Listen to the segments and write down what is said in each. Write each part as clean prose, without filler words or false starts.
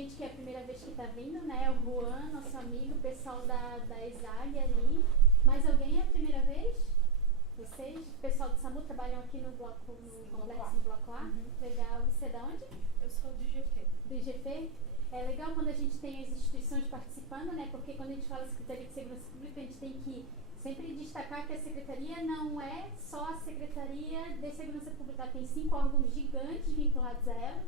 gente que é a primeira vez que está vindo, né? O Juan, nosso amigo, o pessoal da ESAG ali. Mais alguém é a primeira vez? Vocês? O pessoal do SAMU trabalham aqui no bloco, no complexo do bloco A? Uhum. Legal. Você é de onde? Eu sou do IGP. Do IGP? É legal quando a gente tem as instituições participando, né? Porque quando a gente fala Secretaria de Segurança Pública, a gente tem que sempre destacar que a Secretaria não é só a Secretaria de Segurança Pública. Ela tem 5 órgãos gigantes vinculados a ela,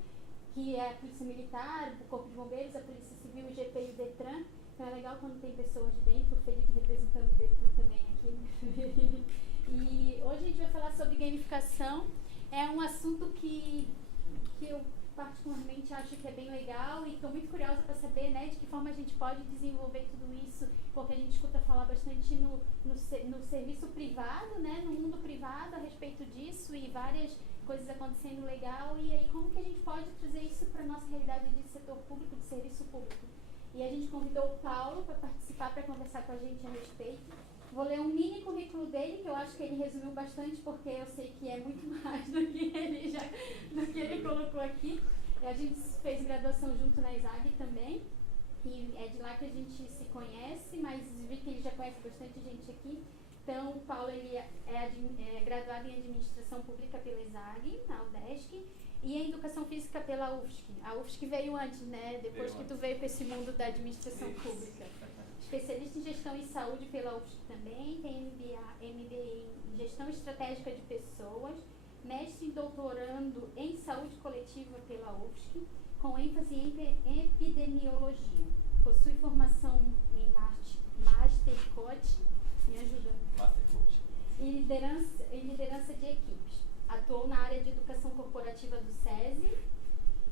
que é a Polícia Militar, o Corpo de Bombeiros, a Polícia Civil, o IGP e o DETRAN. Então é legal quando tem pessoas de dentro, o Felipe representando o DETRAN também aqui. E hoje a gente vai falar sobre gamificação. É um assunto que eu particularmente acho que é bem legal e estou muito curiosa para saber, né, de que forma a gente pode desenvolver tudo isso, porque a gente escuta falar bastante no serviço privado, né, no mundo privado a respeito disso e várias coisas acontecendo legal, e aí como que a gente pode trazer isso para a nossa realidade de setor público, de serviço público. E a gente convidou o Paulo para participar, para conversar com a gente a respeito. Vou ler um mini currículo dele, que eu acho que ele resumiu bastante, porque eu sei que é muito mais do que ele colocou aqui. A gente fez graduação junto na ESAG também, e é de lá que a gente se conhece, mas vi que ele já conhece bastante gente aqui. Então, o Paulo ele é graduado em Administração Pública pela ESAG, na UDESC, e em Educação Física pela UFSC. A UFSC veio antes, né? Depois que tu veio para esse mundo da Administração Pública. Especialista em Gestão e Saúde pela UFSC também, tem MBA em Gestão Estratégica de Pessoas, mestre e doutorando em Saúde Coletiva pela UFSC, com ênfase em epidemiologia. Possui formação em Master Coach, me ajuda? Master Coach. E liderança de equipes. Atuou na área de Educação Corporativa do SESI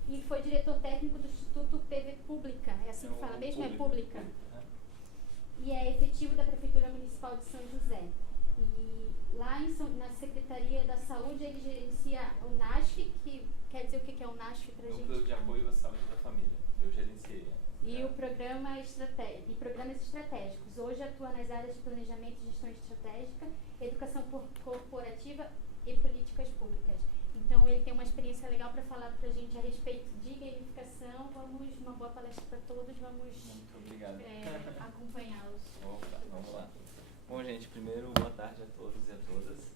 e foi diretor técnico do Instituto PV Pública. É assim que fala mesmo? É Pública. E é efetivo da Prefeitura Municipal de São José. E lá na Secretaria da Saúde ele gerencia o NASF, que quer dizer o que é o NASF para a gente? Núcleo de Apoio à Saúde da Família. Eu gerenciei. E programas estratégicos. Hoje atua nas áreas de planejamento e gestão estratégica, educação corporativa e políticas públicas. Então ele tem uma experiência legal para falar para a gente a respeito de gamificação. Uma boa palestra para todos, Muito obrigado. Acompanhá-los. Opa, vamos lá. Bom, gente, primeiro, boa tarde a todos e a todas.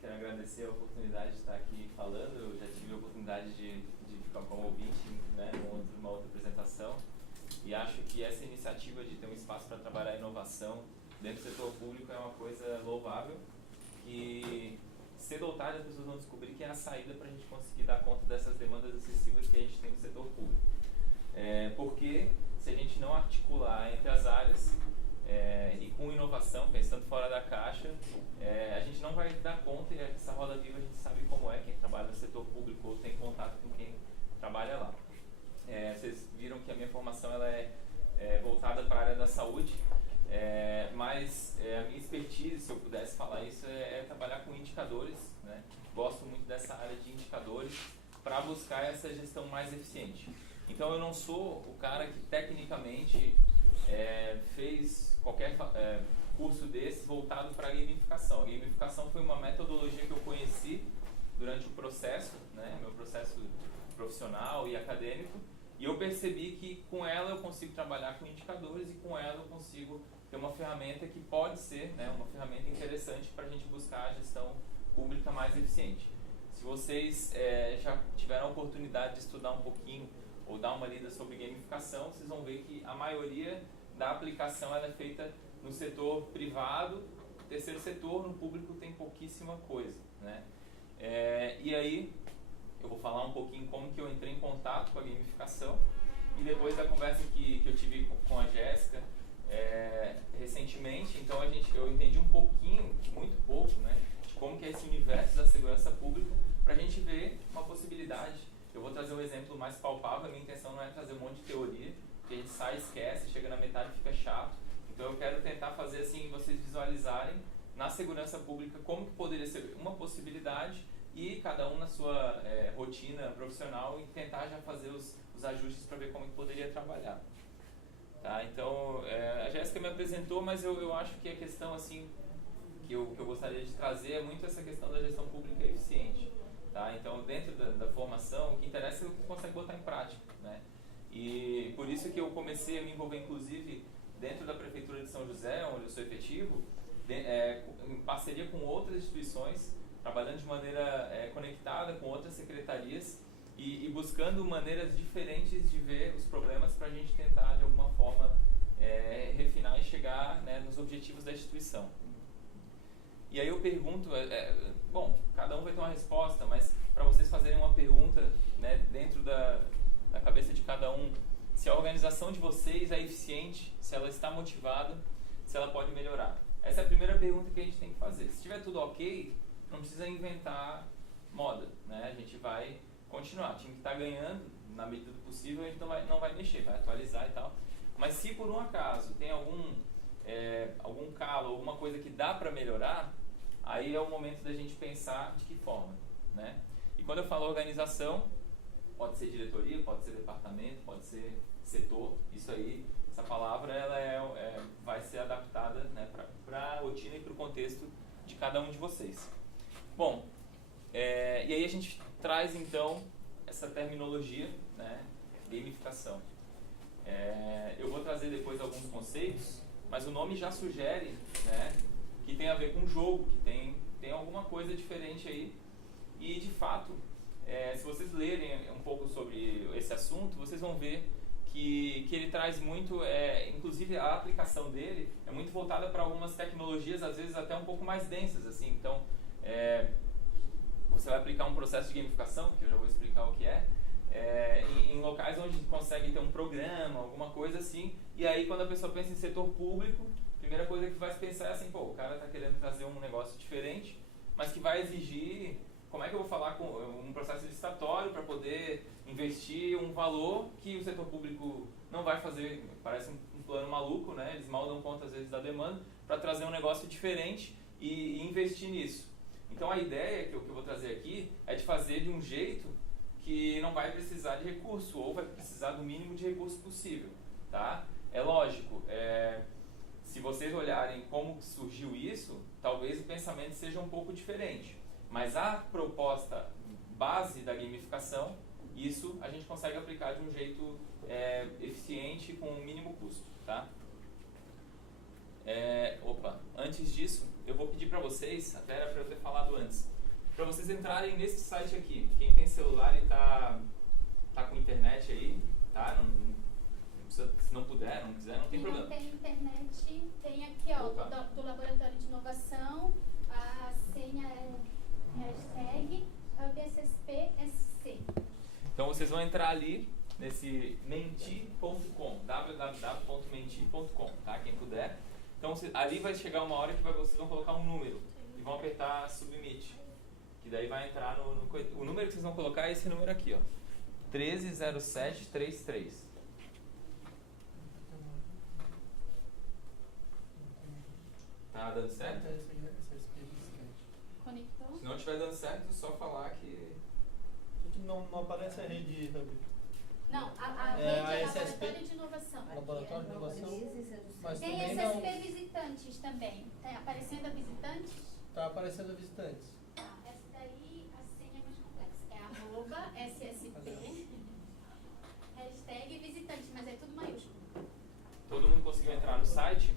Quero agradecer a oportunidade de estar aqui falando. Eu já tive a oportunidade de ficar como ouvinte, né, numa outra apresentação, e acho que essa iniciativa de ter um espaço para trabalhar a inovação dentro do setor público é uma coisa louvável, e cedo ou tarde as pessoas vão descobrir que é a saída para a gente conseguir dar conta dessas demandas excessivas que a gente tem no setor público. Porque se a gente não articular entre as áreas e com inovação, pensando fora da caixa, a gente não vai dar conta, e essa roda viva a gente sabe como é quem trabalha no setor público ou tem contato com quem trabalha lá. Vocês viram que a minha formação ela é voltada para a área da saúde, mas a minha expertise, se eu pudesse falar isso, é trabalhar com indicadores, né? Gosto muito dessa área de indicadores para buscar essa gestão mais eficiente. Então eu não sou o cara que tecnicamente fez qualquer curso desse voltado para a gamificação. A gamificação foi uma metodologia que eu conheci durante o processo, né, meu processo profissional e acadêmico, e eu percebi que com ela eu consigo trabalhar com indicadores e com ela eu consigo ter uma ferramenta que pode ser, né, uma ferramenta interessante para a gente buscar a gestão pública mais eficiente. Se vocês já tiveram a oportunidade de estudar um pouquinho ou dar uma lida sobre gamificação, vocês vão ver que a maioria da aplicação ela é feita no setor privado, terceiro setor, no público tem pouquíssima coisa, né? E aí eu vou falar um pouquinho como que eu entrei em contato com a gamificação, e depois da conversa que eu tive com a Jéssica recentemente, então eu entendi um pouquinho, muito pouco, né, de como que é esse universo da segurança pública, para a gente ver uma possibilidade. Eu vou trazer um exemplo mais palpável. A minha intenção não é trazer um monte de teoria, que a gente sai, esquece, chega na metade e fica chato. Então eu quero tentar fazer assim, vocês visualizarem na segurança pública como que poderia ser uma possibilidade, e cada um na sua rotina profissional, e tentar já fazer os ajustes para ver como que poderia trabalhar. Tá? Então a Jéssica me apresentou, mas eu acho que a questão assim, que eu gostaria de trazer é muito essa questão da gestão pública eficiente. Tá? Então, dentro da formação, o que interessa é o que consegue botar em prática, né? E por isso que eu comecei a me envolver, inclusive, dentro da Prefeitura de São José, onde eu sou efetivo, em parceria com outras instituições, trabalhando de maneira conectada com outras secretarias e buscando maneiras diferentes de ver os problemas para a gente tentar, de alguma forma, refinar e chegar, né, nos objetivos da instituição. E aí eu pergunto, bom, cada um vai ter uma resposta, mas para vocês fazerem uma pergunta, né, dentro da cabeça de cada um, se a organização de vocês é eficiente, se ela está motivada, se ela pode melhorar. Essa é a primeira pergunta que a gente tem que fazer. Se estiver tudo ok, não precisa inventar moda, né? A gente vai continuar. O time que está ganhando, na medida do possível, a gente não vai mexer, vai atualizar e tal. Mas se por um acaso tem algum calo, alguma coisa que dá para melhorar, aí é o momento da gente pensar de que forma, né? E quando eu falo organização, pode ser diretoria, pode ser departamento, pode ser setor, isso aí, essa palavra ela vai ser adaptada, né, para a rotina e para o contexto de cada um de vocês. Bom, e aí a gente traz então essa terminologia, né, gamificação. Eu vou trazer depois alguns conceitos, mas o nome já sugere, né, que tem a ver com jogo, que tem alguma coisa diferente aí. E de fato, se vocês lerem um pouco sobre esse assunto, vocês vão ver que ele traz muito, inclusive a aplicação dele é muito voltada para algumas tecnologias, às vezes até um pouco mais densas, assim. Então, você vai aplicar um processo de gamificação, que eu já vou explicar o que em locais onde consegue ter um programa, alguma coisa assim, e aí quando a pessoa pensa em setor público, a primeira coisa que vai se pensar é assim, pô, o cara está querendo trazer um negócio diferente, mas que vai exigir, como é que eu vou falar com um processo licitatório para poder investir um valor que o setor público não vai fazer, parece um plano maluco, né? Eles mal dão conta às vezes da demanda, para trazer um negócio diferente e investir nisso. Então a ideia que eu vou trazer aqui é de fazer de um jeito que não vai precisar de recurso, ou vai precisar do mínimo de recurso possível, tá? É lógico, se vocês olharem como surgiu isso, talvez o pensamento seja um pouco diferente. Mas a proposta base da gamificação, isso a gente consegue aplicar de um jeito eficiente com o mínimo custo, tá? Antes disso, eu vou pedir para vocês, até era para eu ter falado antes, para vocês entrarem nesse site aqui. Quem tem celular e tá com internet aí, tá? Não precisa, se não puder, não quiser, não tem problema. Quem não tem internet, tem aqui, ó, do Laboratório de Inovação, a senha é hashtag BCSPSC. Então vocês vão entrar ali nesse menti.com, www.menti.com, tá? Quem puder. Então ali vai chegar uma hora que vocês vão colocar um número e vão apertar submit, que daí vai entrar o número que vocês vão colocar é esse número aqui, ó, 130733. Tá dando certo? Conectou? Se não estiver dando certo, é só falar que... Não aparece a rede Hub. Não, a rede é SSP? Laboratório de Inovação. Laboratório de Inovação. Mas Tem também SSP não... Visitantes também. Tá aparecendo a Visitantes? Tá aparecendo visitantes. Tá, essa daí a senha é mais complexa. É @SSP, hashtag Visitantes, mas é tudo maiúsculo. Todo mundo conseguiu entrar no site?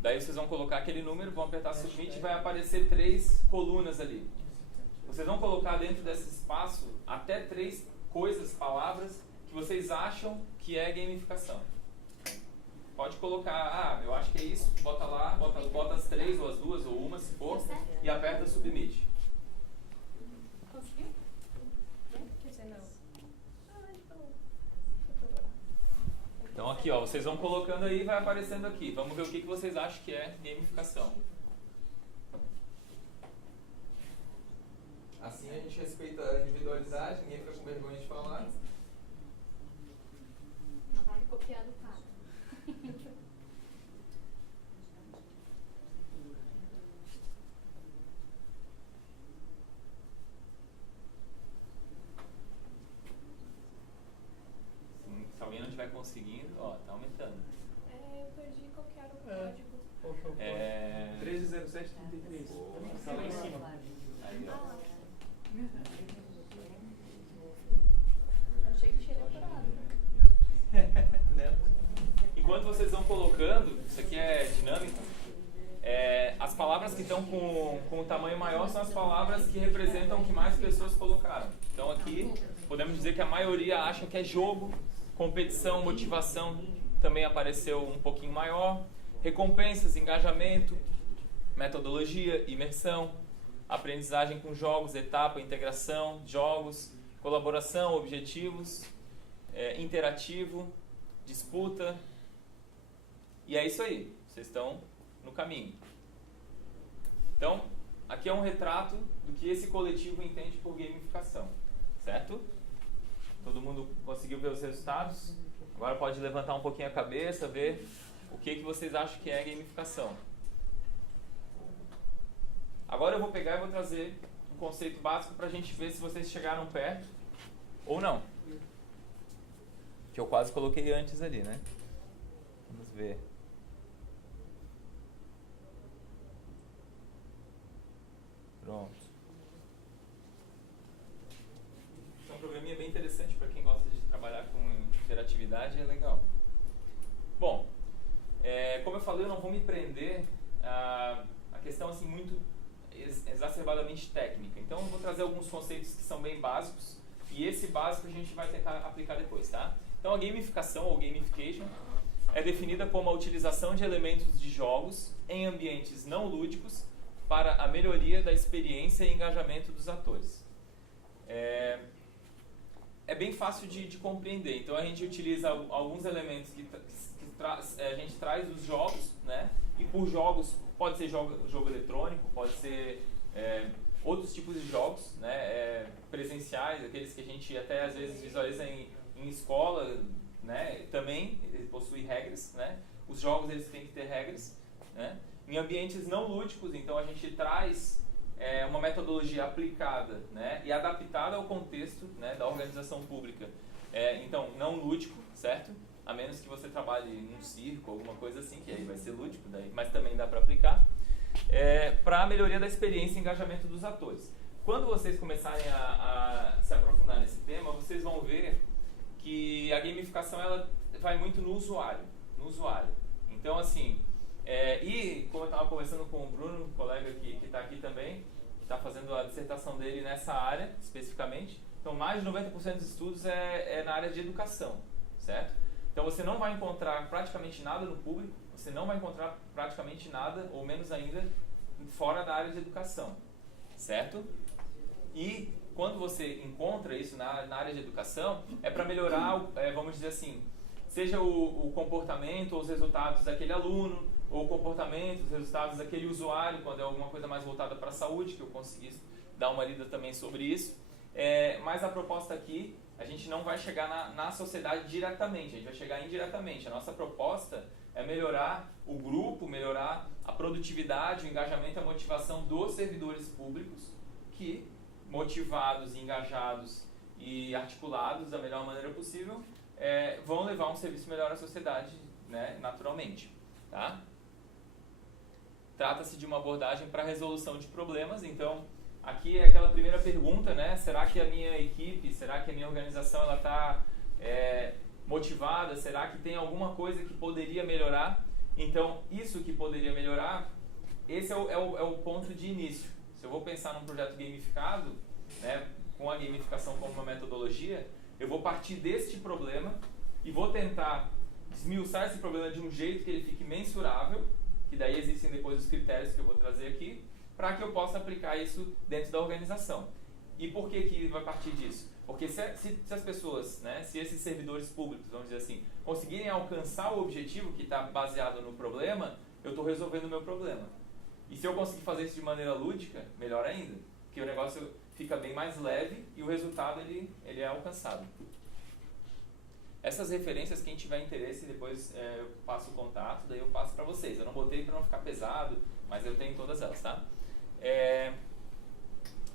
Daí vocês vão colocar aquele número, vão apertar submit e vai aparecer 3 colunas ali. Vocês vão colocar dentro desse espaço até 3 coisas, palavras, que vocês acham que é gamificação. Pode colocar, eu acho que é isso, bota lá, bota as 3 ou as 2 ou uma se for, e aperta submit. Conseguiu? Então aqui, ó, vocês vão colocando aí e vai aparecendo aqui. Vamos ver o que vocês acham que é gamificação. Assim a gente respeita a individualidade, ninguém fica com vergonha de falar. Não vale copiar do cara. Se alguém não estiver conseguindo, ó, tá aumentando. Eu perdi qual que era o código. Qual que é o código? 130733. Está lá em cima. Aí, ó. Achei que tinha decorado. Né? Enquanto vocês vão colocando, isso aqui é dinâmico, as palavras que estão com o tamanho maior são as palavras que representam o que mais pessoas colocaram. Então aqui podemos dizer que a maioria acha que é jogo, competição, motivação também apareceu um pouquinho maior, recompensas, engajamento, metodologia, imersão, aprendizagem com jogos, etapa, integração, jogos, colaboração, objetivos, interativo, disputa. E é isso aí, vocês estão no caminho. Então, aqui é um retrato do que esse coletivo entende por gamificação, certo? Todo mundo conseguiu ver os resultados? Agora pode levantar um pouquinho a cabeça, ver o que vocês acham que é gamificação. Agora eu vou pegar e vou trazer um conceito básico para a gente ver se vocês chegaram perto ou não. Que eu quase coloquei antes ali, né? Vamos ver. Pronto. Esse é um programinha bem interessante para quem gosta de trabalhar com interatividade, é legal. Bom, como eu falei, eu não vou me prender a questão assim muito exacerbadamente técnica. Então eu vou trazer alguns conceitos que são bem básicos e esse básico a gente vai tentar aplicar depois, tá? Então a gamificação ou gamification é definida como a utilização de elementos de jogos em ambientes não lúdicos para a melhoria da experiência e engajamento dos atores. É bem fácil de compreender. Então a gente utiliza alguns elementos que a gente traz dos jogos, né? E por jogos pode ser jogo eletrônico, pode ser outros tipos de jogos, né? Presenciais, aqueles que a gente até às vezes visualiza em escola, né? Também possui regras, né? Os jogos eles têm que ter regras, né? Em ambientes não lúdicos, então a gente traz uma metodologia aplicada, né, e adaptada ao contexto, né, da organização pública. Então, não lúdico, certo? A menos que você trabalhe num circo, alguma coisa assim, que aí vai ser lúdico, daí, mas também dá para aplicar, para a melhoria da experiência e engajamento dos atores. Quando vocês começarem a se aprofundar nesse tema, vocês vão ver que a gamificação ela vai muito no usuário. Então, assim, e como eu estava conversando com o Bruno, um colega que está aqui também, que está fazendo a dissertação dele nessa área, especificamente, então mais de 90% dos estudos é na área de educação, certo? Então você não vai encontrar praticamente nada no público, você não vai encontrar praticamente nada, ou menos ainda, fora da área de educação, certo? E quando você encontra isso na área de educação, é para melhorar, vamos dizer assim, seja o comportamento ou os resultados daquele aluno, ou o comportamento, os resultados daquele usuário, quando é alguma coisa mais voltada para a saúde, que eu consegui dar uma lida também sobre isso. Mas a proposta aqui, a gente não vai chegar na sociedade diretamente, a gente vai chegar indiretamente. A nossa proposta é melhorar o grupo, melhorar a produtividade, o engajamento, a motivação dos servidores públicos, que, motivados, engajados e articulados da melhor maneira possível, vão levar um serviço melhor à sociedade, né, naturalmente. Tá? Trata-se de uma abordagem para resolução de problemas, então aqui é aquela primeira pergunta, né? Será que a minha equipe, será que a minha organização ela está motivada? Será que tem alguma coisa que poderia melhorar? Então, isso que poderia melhorar, esse é o ponto de início. Se eu vou pensar num projeto gamificado, né, com a gamificação como uma metodologia, eu vou partir deste problema e vou tentar desmiuçar esse problema de um jeito que ele fique mensurável, que daí existem depois os critérios que eu vou trazer aqui, para que eu possa aplicar isso dentro da organização. E por que vai partir disso? Porque se as pessoas, né, se esses servidores públicos, vamos dizer assim, conseguirem alcançar o objetivo que está baseado no problema, eu estou resolvendo o meu problema. E se eu conseguir fazer isso de maneira lúdica, melhor ainda, porque o negócio fica bem mais leve e o resultado ele é alcançado. Essas referências, quem tiver interesse, depois eu passo o contato, daí eu passo para vocês. Eu não botei para não ficar pesado, mas eu tenho todas elas, tá?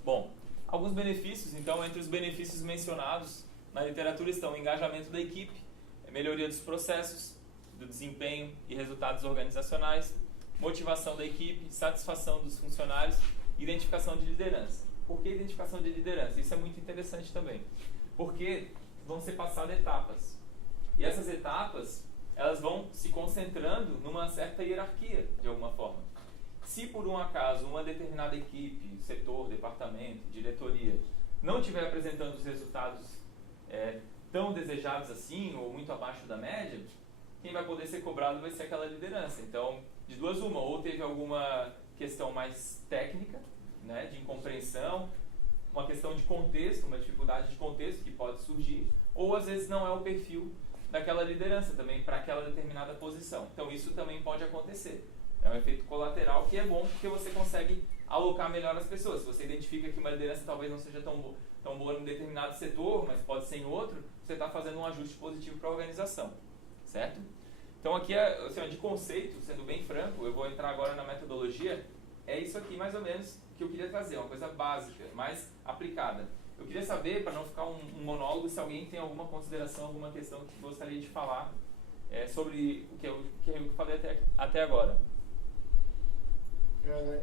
Bom, alguns benefícios. Então, entre os benefícios mencionados na literatura estão o engajamento da equipe, melhoria dos processos, do desempenho e resultados organizacionais, motivação da equipe, satisfação dos funcionários identificação de liderança. Por que identificação de liderança? Isso é muito interessante também, porque vão ser passadas etapas. E essas etapas, elas vão se concentrando numa certa hierarquia, de alguma forma. Se por um acaso uma determinada equipe, setor, departamento, diretoria, não estiver apresentando os resultados tão desejados assim, ou muito abaixo da média, quem vai poder ser cobrado vai ser aquela liderança. Então, de duas uma, ou teve alguma questão mais técnica, né, de incompreensão, uma questão de contexto, uma dificuldade de contexto que pode surgir, ou às vezes não é o perfil daquela liderança também para aquela determinada posição. Então isso também pode acontecer. É um efeito colateral que é bom porque você consegue alocar melhor as pessoas. Se você identifica que uma liderança talvez não seja tão boa em determinado setor, mas pode ser em outro, você está fazendo um ajuste positivo para a organização, certo? Então aqui, assim, de conceito, sendo bem franco, eu vou entrar agora na metodologia, é isso aqui mais ou menos que eu queria trazer, uma coisa básica, mais aplicada. Eu queria saber, para não ficar um monólogo, se alguém tem alguma consideração, alguma questão que gostaria de falar sobre o que eu falei até agora.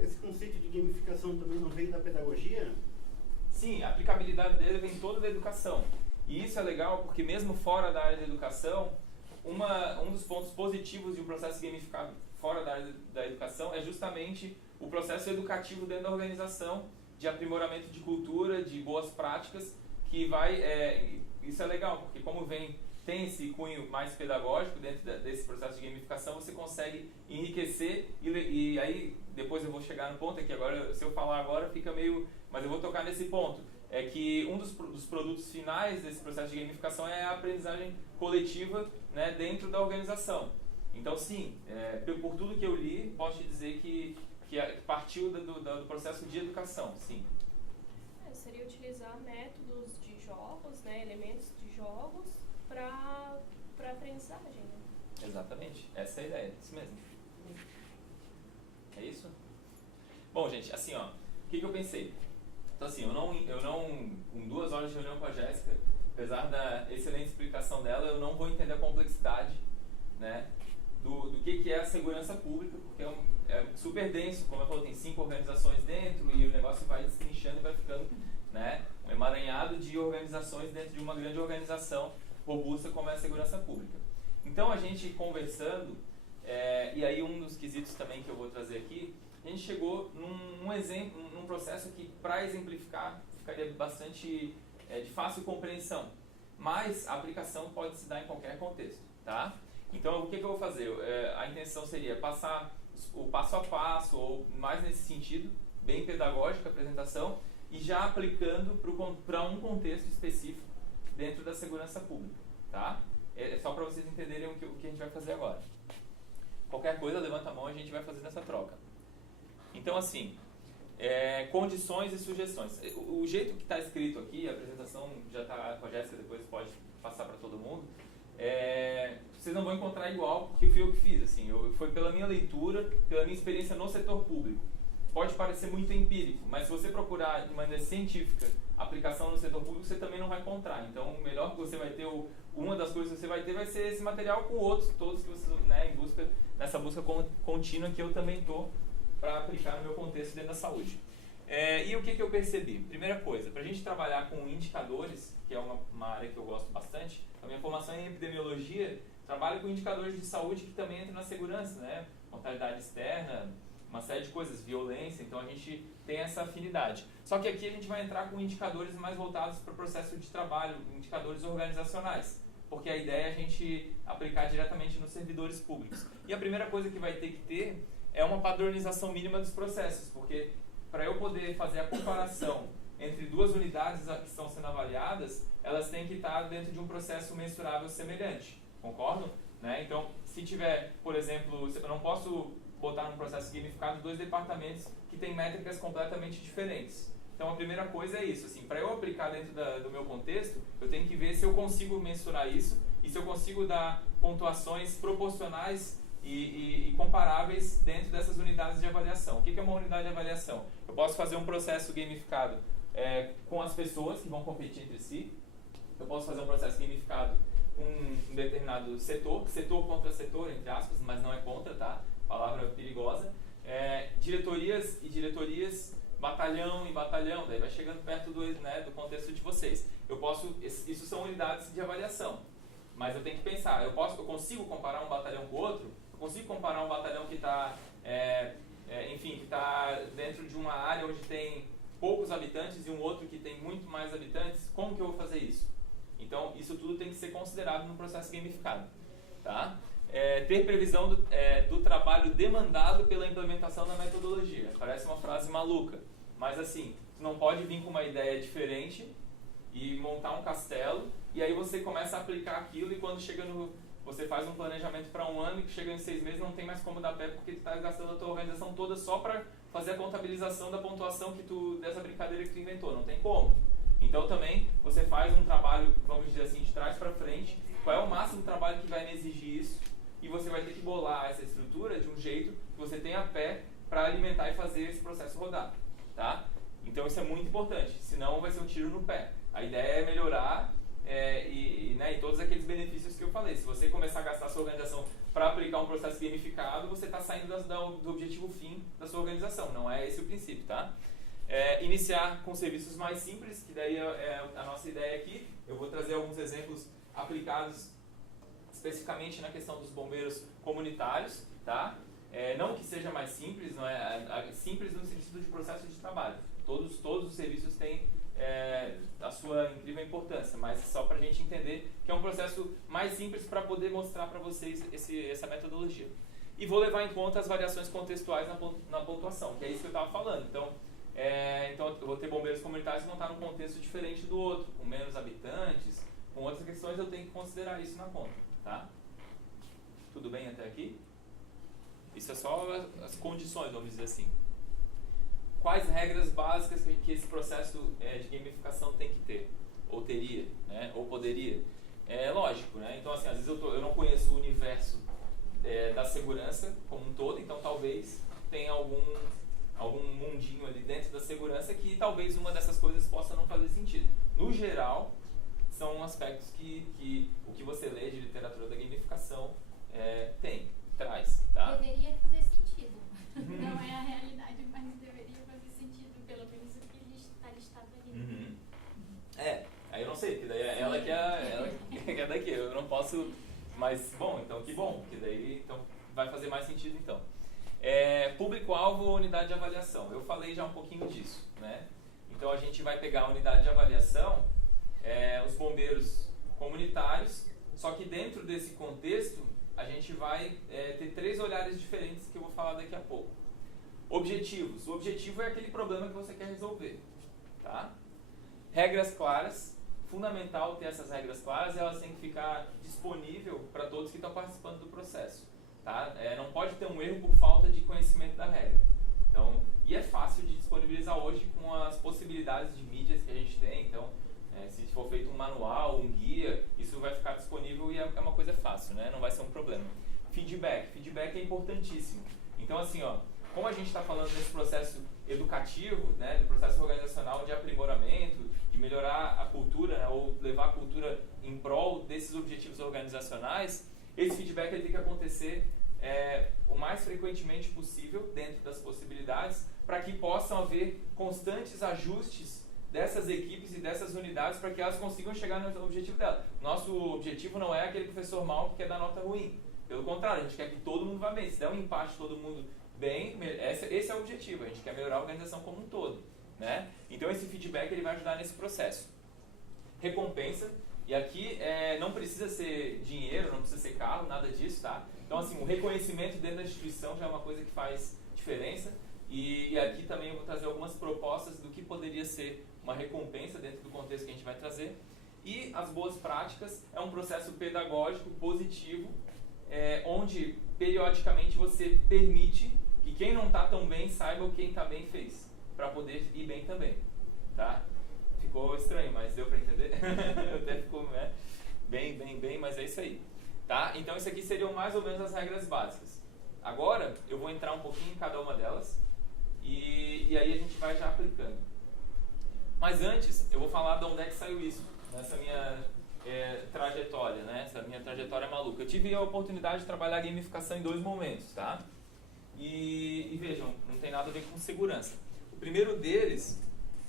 Esse conceito de gamificação também não veio da pedagogia? Sim, a aplicabilidade dele vem toda da educação. E isso é legal porque mesmo fora da área da educação, um dos pontos positivos de um processo gamificado fora da área da educação é justamente o processo educativo dentro da organização, de aprimoramento de cultura, de boas práticas, que isso é legal, porque como tem esse cunho mais pedagógico dentro desse processo de gamificação, você consegue enriquecer e aí depois eu vou chegar no ponto, é que agora, se eu falar agora fica meio, mas eu vou tocar nesse ponto, é que um dos produtos finais desse processo de gamificação é a aprendizagem coletiva, né, dentro da organização. Então sim, por tudo que eu li, posso te dizer que partiu do processo de educação, sim. Seria utilizar métodos de jogos, né, elementos de jogos para aprendizagem. Né? Exatamente, essa é a ideia, isso mesmo. É isso? Bom, gente, assim, ó, o que eu pensei? Então, assim, eu não, com 2 horas de reunião com a Jéssica, apesar da excelente explicação dela, eu não vou entender a complexidade, né, do que é a segurança pública, porque é super denso, como eu falei, tem 5 organizações dentro e o negócio vai destrinchando e vai ficando, né, um emaranhado de organizações dentro de uma grande organização robusta como é a segurança pública. Então a gente conversando, e aí um dos quesitos também que eu vou trazer aqui, a gente chegou num exemplo, num processo que para exemplificar ficaria bastante de fácil compreensão, mas a aplicação pode se dar em qualquer contexto, tá? Então, o que eu vou fazer? A intenção seria passar o passo a passo, ou mais nesse sentido, bem pedagógico a apresentação, e já aplicando para um contexto específico dentro da segurança pública, tá? É só para vocês entenderem o que a gente vai fazer agora. Qualquer coisa, levanta a mão e a gente vai fazer nessa troca. Então, assim, condições e sugestões. O jeito que está escrito aqui, a apresentação já está com a Jéssica, depois pode passar para todo mundo, vocês não vão encontrar igual, porque fui eu que fiz, assim, foi pela minha leitura, pela minha experiência no setor público. Pode parecer muito empírico, mas se você procurar de maneira científica aplicação no setor público, você também não vai encontrar. Então, o melhor que você vai ter, uma das coisas que você vai ter vai ser esse material com outros, todos que vocês, né, nessa busca contínua que eu também estou para aplicar no meu contexto dentro da saúde. E o que eu percebi? Primeira coisa, para a gente trabalhar com indicadores, que é uma área que eu gosto bastante, a minha formação em epidemiologia trabalha com indicadores de saúde que também entram na segurança, né? Mortalidade externa, uma série de coisas, violência, então a gente tem essa afinidade. Só que aqui a gente vai entrar com indicadores mais voltados para o processo de trabalho, indicadores organizacionais, porque a ideia é a gente aplicar diretamente nos servidores públicos. E a primeira coisa que vai ter que ter é uma padronização mínima dos processos, porque para eu poder fazer a comparação entre 2 unidades que estão sendo avaliadas, elas têm que estar dentro de um processo mensurável semelhante, concordam? Né? Então, se tiver, por exemplo, eu não posso botar num processo gamificado 2 departamentos que têm métricas completamente diferentes. Então, a primeira coisa é isso, assim, para eu aplicar dentro do meu contexto, eu tenho que ver se eu consigo mensurar isso e se eu consigo dar pontuações proporcionais e comparáveis dentro dessas unidades de avaliação. O que é uma unidade de avaliação? Eu posso fazer um processo gamificado com as pessoas que vão competir entre si. Eu posso fazer um processo gamificado com um determinado setor contra setor, entre aspas, mas não é contra, tá? Palavra perigosa. Diretorias batalhão em batalhão, daí vai chegando perto do contexto de vocês. Isso são unidades de avaliação, mas eu tenho que pensar, eu consigo comparar um batalhão com o outro? Eu consigo comparar um batalhão que está que está dentro de uma área onde tem poucos habitantes e um outro que tem muito mais habitantes? Como que eu vou fazer isso? Então, isso tudo tem que ser considerado no processo gamificado. Tá? Ter previsão do trabalho demandado pela implementação da metodologia. Parece uma frase maluca, mas assim, tu não pode vir com uma ideia diferente e montar um castelo, e aí você começa a aplicar aquilo, e quando chega você faz um planejamento para um ano e chega em 6 meses não tem mais como dar pé porque tu está gastando a tua organização toda só para fazer a contabilização da pontuação dessa brincadeira que tu inventou. Não tem como. Então também você faz um trabalho, vamos dizer assim, de trás para frente. Qual é o máximo de trabalho que vai me exigir isso? E você vai ter que bolar essa estrutura de um jeito que você tenha pé para alimentar e fazer esse processo rodar. Tá? Então isso é muito importante, senão vai ser um tiro no pé. A ideia é melhorar e todos aqueles benefícios que eu falei. Se você começar a gastar a sua organização para aplicar um processo gamificado, você está saindo do objetivo fim da sua organização. Não é esse o princípio, tá? Iniciar com serviços mais simples, que daí é a nossa ideia aqui. Eu vou trazer alguns exemplos aplicados especificamente na questão dos bombeiros comunitários, tá? Não que seja mais simples, não é simples no sentido de processo de trabalho. Todos os serviços têm a sua incrível importância, mas só para a gente entender que é um processo mais simples para poder mostrar para vocês essa metodologia. E vou levar em conta as variações contextuais na pontuação, que é isso que eu estava falando. Então eu vou ter bombeiros comunitários que vão estar num contexto diferente do outro, com menos habitantes, com outras questões, eu tenho que considerar isso na conta. Tá? Tudo bem até aqui? Isso é só as condições, vamos dizer assim. Quais regras básicas que esse processo de gamificação tem que ter? Ou teria, né? Ou poderia? É lógico, né? Então, assim, às vezes eu não conheço o universo da segurança como um todo, então talvez tenha algum mundinho ali dentro da segurança que talvez uma dessas coisas possa não fazer sentido. No geral, são aspectos que o que você lê de literatura da gamificação traz. Tá? Deveria fazer sentido. Não é a realidade, mas deveria fazer sentido, pelo menos o que está listado ali. Uhum. Aí eu não sei, porque daí é ela que é daqui, eu não posso, mas bom, então que bom, porque daí então, vai fazer mais sentido então. Público-alvo ou unidade de avaliação, eu falei já um pouquinho disso, né? Então a gente vai pegar a unidade de avaliação, os bombeiros comunitários, só que dentro desse contexto a gente vai ter 3 olhares diferentes que eu vou falar daqui a pouco. Objetivos. O objetivo é aquele problema que você quer resolver. Tá? Regras claras. Fundamental ter essas regras claras, elas têm que ficar disponível para todos que estão participando do processo. Tá? Não pode ter um erro por falta de conhecimento da regra. Então, e é fácil de disponibilizar hoje com as possibilidades de mídias que a gente tem. Então, se for feito um manual, um guia, isso vai ficar disponível e é uma coisa fácil, né? Não vai ser um problema. Feedback é importantíssimo. Então, assim, como a gente está falando desse processo educativo, né, do processo organizacional de aprimoramento, de melhorar a cultura, né, ou levar a cultura em prol desses objetivos organizacionais, esse feedback ele tem que acontecer o mais frequentemente possível, dentro das possibilidades, para que possam haver constantes ajustes dessas equipes e dessas unidades para que elas consigam chegar no objetivo dela. Nosso objetivo não é aquele professor mau que quer dar nota ruim. Pelo contrário, a gente quer que todo mundo vá bem. Se der um empate todo mundo bem, esse é o objetivo. A gente quer melhorar a organização como um todo. Né? Então esse feedback ele vai ajudar nesse processo. Recompensa. E aqui não precisa ser dinheiro, não precisa ser carro, nada disso. Tá? Então assim, o reconhecimento dentro da instituição já é uma coisa que faz diferença. E aqui também eu vou trazer algumas propostas do que poderia ser uma recompensa dentro do contexto que a gente vai trazer. E as boas práticas é um processo pedagógico positivo, onde periodicamente você permite que quem não está tão bem saiba o que quem está bem fez, para poder ir bem também. Tá? Ficou estranho, mas deu para entender? Até ficou bem, mas é isso aí. Tá? Então isso aqui seriam mais ou menos as regras básicas. Agora eu vou entrar um pouquinho em cada uma delas e aí a gente vai já aplicando. Mas antes, eu vou falar de onde é que saiu isso, nessa minha trajetória, né? Essa minha trajetória maluca. Eu tive a oportunidade de trabalhar a gamificação em 2 momentos, tá? E vejam, não tem nada a ver com segurança. O primeiro deles,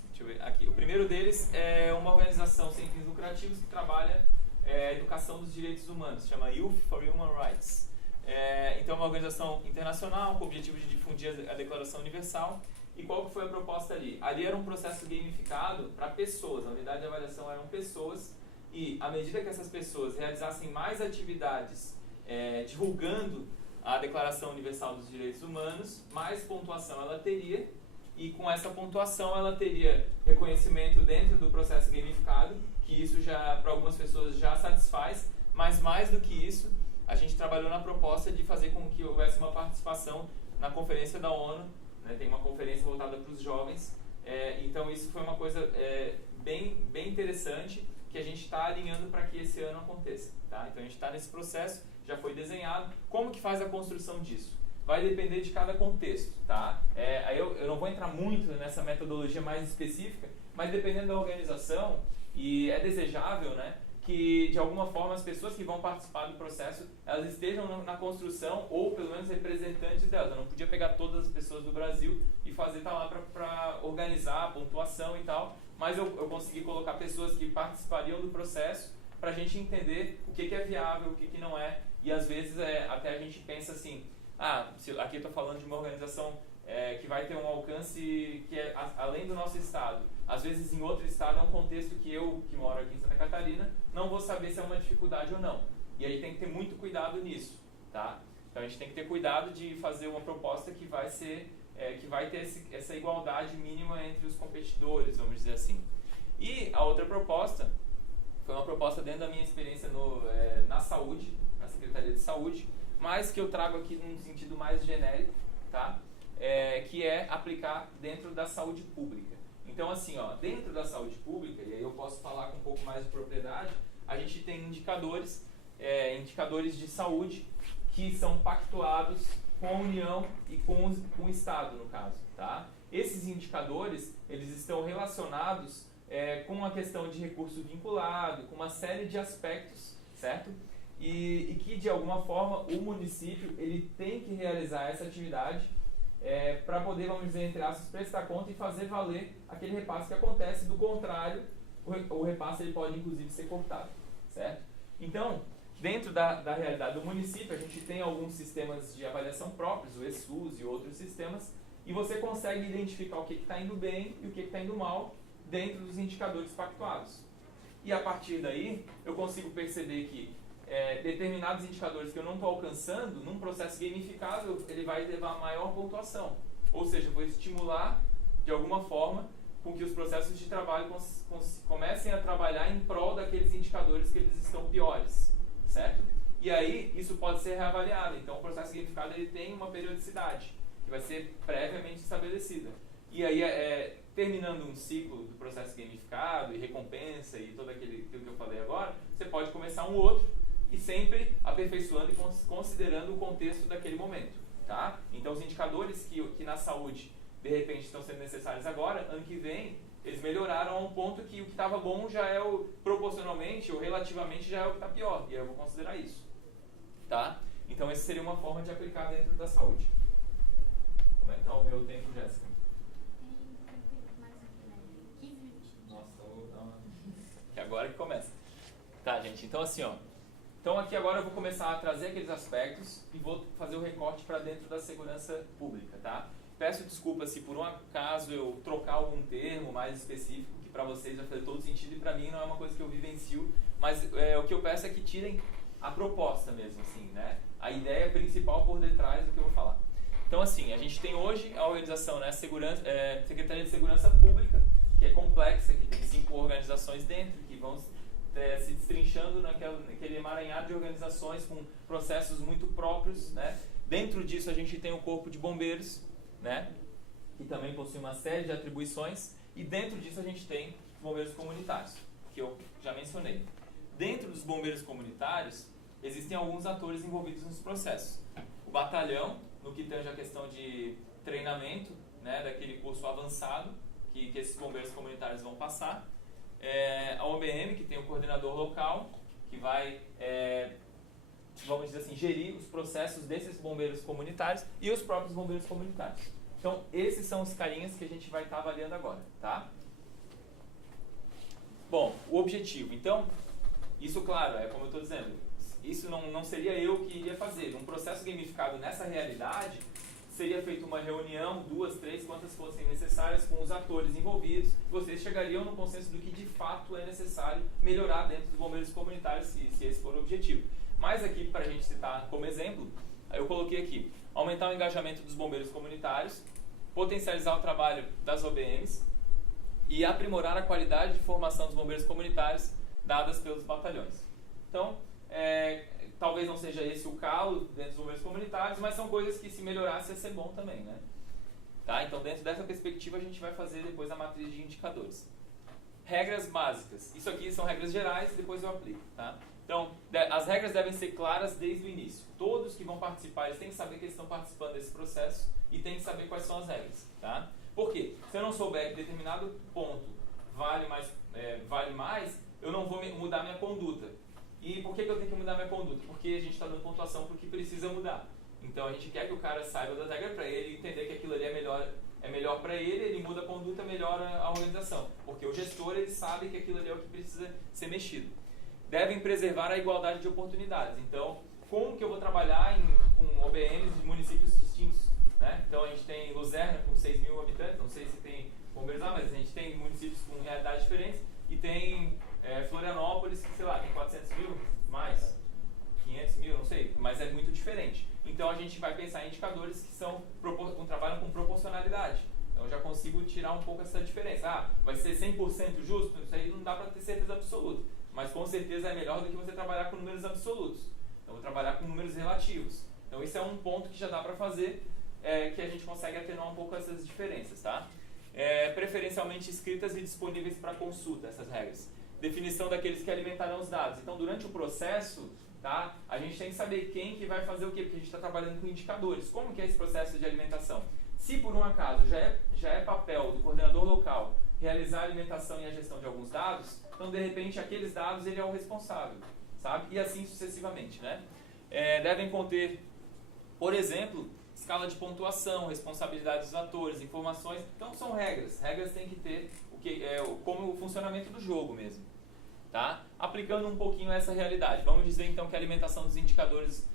deixa eu ver aqui, o primeiro deles é uma organização sem fins lucrativos que trabalha a educação dos direitos humanos, chama Youth for Human Rights. Então é uma organização internacional com o objetivo de difundir a Declaração Universal. E qual que foi a proposta ali? Ali era um processo gamificado para pessoas, a unidade de avaliação eram pessoas, e à medida que essas pessoas realizassem mais atividades divulgando a Declaração Universal dos Direitos Humanos, mais pontuação ela teria, e com essa pontuação ela teria reconhecimento dentro do processo gamificado, que isso já para algumas pessoas já satisfaz, mas mais do que isso, a gente trabalhou na proposta de fazer com que houvesse uma participação na Conferência da ONU, né, tem uma conferência voltada para os jovens, então isso foi uma coisa bem interessante que a gente está alinhando para que esse ano aconteça. Tá? Então a gente está nesse processo, já foi desenhado. Como que faz a construção disso? Vai depender de cada contexto. Tá? Aí eu não vou entrar muito nessa metodologia mais específica, mas dependendo da organização, e é desejável, né, que de alguma forma as pessoas que vão participar do processo elas estejam na construção ou pelo menos representantes delas. Eu não podia pegar todas as pessoas do Brasil e fazer lá para organizar a pontuação e tal, mas eu consegui colocar pessoas que participariam do processo para a gente entender o que é viável, o que não é, e às vezes até a gente pensa assim, aqui eu estou falando de uma organização que vai ter um alcance que é além do nosso estado. Às vezes em outro estado é um contexto que eu, que moro aqui em Santa Catarina, não vou saber se é uma dificuldade ou não. E aí tem que ter muito cuidado nisso, tá? Então a gente tem que ter cuidado de fazer uma proposta que vai ser, que vai ter essa igualdade mínima entre os competidores, vamos dizer assim. E a outra proposta foi uma proposta dentro da minha experiência na saúde, na Secretaria de Saúde, mas que eu trago aqui num sentido mais genérico, tá? Que é aplicar dentro da saúde pública. Então, assim, dentro da saúde pública, e aí eu posso falar com um pouco mais de propriedade, a gente tem indicadores de saúde que são pactuados com a União e com o Estado, no caso. Tá? Esses indicadores, eles estão relacionados com a questão de recurso vinculado, com uma série de aspectos, certo? E que, de alguma forma, o município ele tem que realizar essa atividade para poder, vamos dizer, entre aspas, prestar conta e fazer valer aquele repasse que acontece. Do contrário, o repasse ele pode, inclusive, ser cortado, certo? Então, dentro da realidade do município, a gente tem alguns sistemas de avaliação próprios, o ESUS e outros sistemas, e você consegue identificar o que está indo bem e o que está indo mal dentro dos indicadores pactuados. E a partir daí, eu consigo perceber que determinados indicadores que eu não estou alcançando, num processo gamificado, ele vai levar a maior pontuação. Ou seja, eu vou estimular, de alguma forma, com que os processos de trabalho comecem a trabalhar em prol daqueles indicadores que eles estão piores, certo? E aí, isso pode ser reavaliado. Então, o processo gamificado ele tem uma periodicidade, que vai ser previamente estabelecida. E aí, terminando um ciclo do processo gamificado e recompensa e todo aquilo que eu falei agora, você pode começar um outro, e sempre aperfeiçoando e considerando o contexto daquele momento, tá? Então, os indicadores que na saúde, de repente, estão sendo necessários agora, ano que vem, eles melhoraram a um ponto que o que estava bom já é proporcionalmente ou relativamente já é o que está pior, e aí eu vou considerar isso, tá? Então, essa seria uma forma de aplicar dentro da saúde. Como é que está o meu tempo, Jéssica? Nossa, que agora que começa. Tá, gente, então assim, Então aqui agora eu vou começar a trazer aqueles aspectos e vou fazer o recorte para dentro da segurança pública, tá? Peço desculpas se por um acaso eu trocar algum termo mais específico, que para vocês vai fazer todo sentido e para mim não é uma coisa que eu vivencio, mas o que eu peço é que tirem a proposta mesmo, assim, né? A ideia principal por detrás do que eu vou falar. Então assim, a gente tem hoje a organização, né, Secretaria de Segurança Pública, que é complexa, que tem 5 organizações dentro, que vão se destrinchando naquele emaranhado de organizações com processos muito próprios, né? Dentro disso a gente tem o Corpo de Bombeiros, né? Que também possui uma série de atribuições, e dentro disso a gente tem os bombeiros comunitários, que eu já mencionei. Dentro dos bombeiros comunitários existem alguns atores envolvidos nos processos. O batalhão, no que tange a questão de treinamento, né, daquele curso avançado que esses bombeiros comunitários vão passar. A OBM, que tem o coordenador local, que vai, vamos dizer assim, gerir os processos desses bombeiros comunitários e os próprios bombeiros comunitários. Então, esses são os carinhas que a gente vai estar avaliando agora, tá? Bom, o objetivo. Então, isso, claro, é como eu estou dizendo, isso não seria eu que iria fazer. Um processo gamificado nessa realidade, seria feita uma reunião, 2, 3, quantas fossem necessárias, com os atores envolvidos. Vocês chegariam no consenso do que de fato é necessário melhorar dentro dos bombeiros comunitários, se esse for o objetivo. Mas aqui, para a gente citar como exemplo, eu coloquei aqui, aumentar o engajamento dos bombeiros comunitários, potencializar o trabalho das OBMs e aprimorar a qualidade de formação dos bombeiros comunitários dadas pelos batalhões. Então, talvez não seja esse o calo dentro dos bombeiros comunitários, mas são coisas que, se melhorasse, ia ser bom também, né? Tá? Então, dentro dessa perspectiva, a gente vai fazer depois a matriz de indicadores. Regras básicas. Isso aqui são regras gerais, depois eu aplico, tá? Então, as regras devem ser claras desde o início. Todos que vão participar, eles têm que saber que eles estão participando desse processo e têm que saber quais são as regras, tá? Por quê? Se eu não souber que determinado ponto vale mais, eu não vou mudar minha conduta. E por que eu tenho que mudar minha conduta? Porque a gente está dando pontuação para o que precisa mudar. Então a gente quer que o cara saiba das regras para ele entender que aquilo ali é melhor para ele muda a conduta, melhora a organização. Porque o gestor, ele sabe que aquilo ali é o que precisa ser mexido. Devem preservar a igualdade de oportunidades. Então, como que eu vou trabalhar com OBMs de municípios distintos? Né? Então a gente tem Luzerna com 6 mil habitantes, não sei se tem bombeiros lá, mas a gente tem municípios com realidades diferentes e tem Florianópolis, que sei lá, tem 400 mil, mais 500 mil, não sei, mas é muito diferente. Então a gente vai pensar em indicadores que trabalham com proporcionalidade. Então eu já consigo tirar um pouco essa diferença. Vai ser 100% justo? Isso aí não dá para ter certeza absoluta, mas com certeza é melhor do que você trabalhar com números absolutos. Então eu vou trabalhar com números relativos. Então esse é um ponto que já dá para fazer, que a gente consegue atenuar um pouco essas diferenças, tá? Preferencialmente escritas e disponíveis para consulta, essas regras. Definição daqueles que alimentarão os dados. Então, durante o processo, tá, a gente tem que saber quem que vai fazer o quê, porque a gente está trabalhando com indicadores. Como que é esse processo de alimentação? Se por um acaso já é papel do coordenador local realizar a alimentação e a gestão de alguns dados, então, de repente, aqueles dados ele é o responsável, sabe? E assim sucessivamente, né? Devem conter, por exemplo, escala de pontuação, responsabilidade dos atores, informações. Então, são regras. Regras têm que ter como o funcionamento do jogo mesmo. Tá? Aplicando um pouquinho essa realidade. Vamos dizer, então, que a alimentação dos indicadores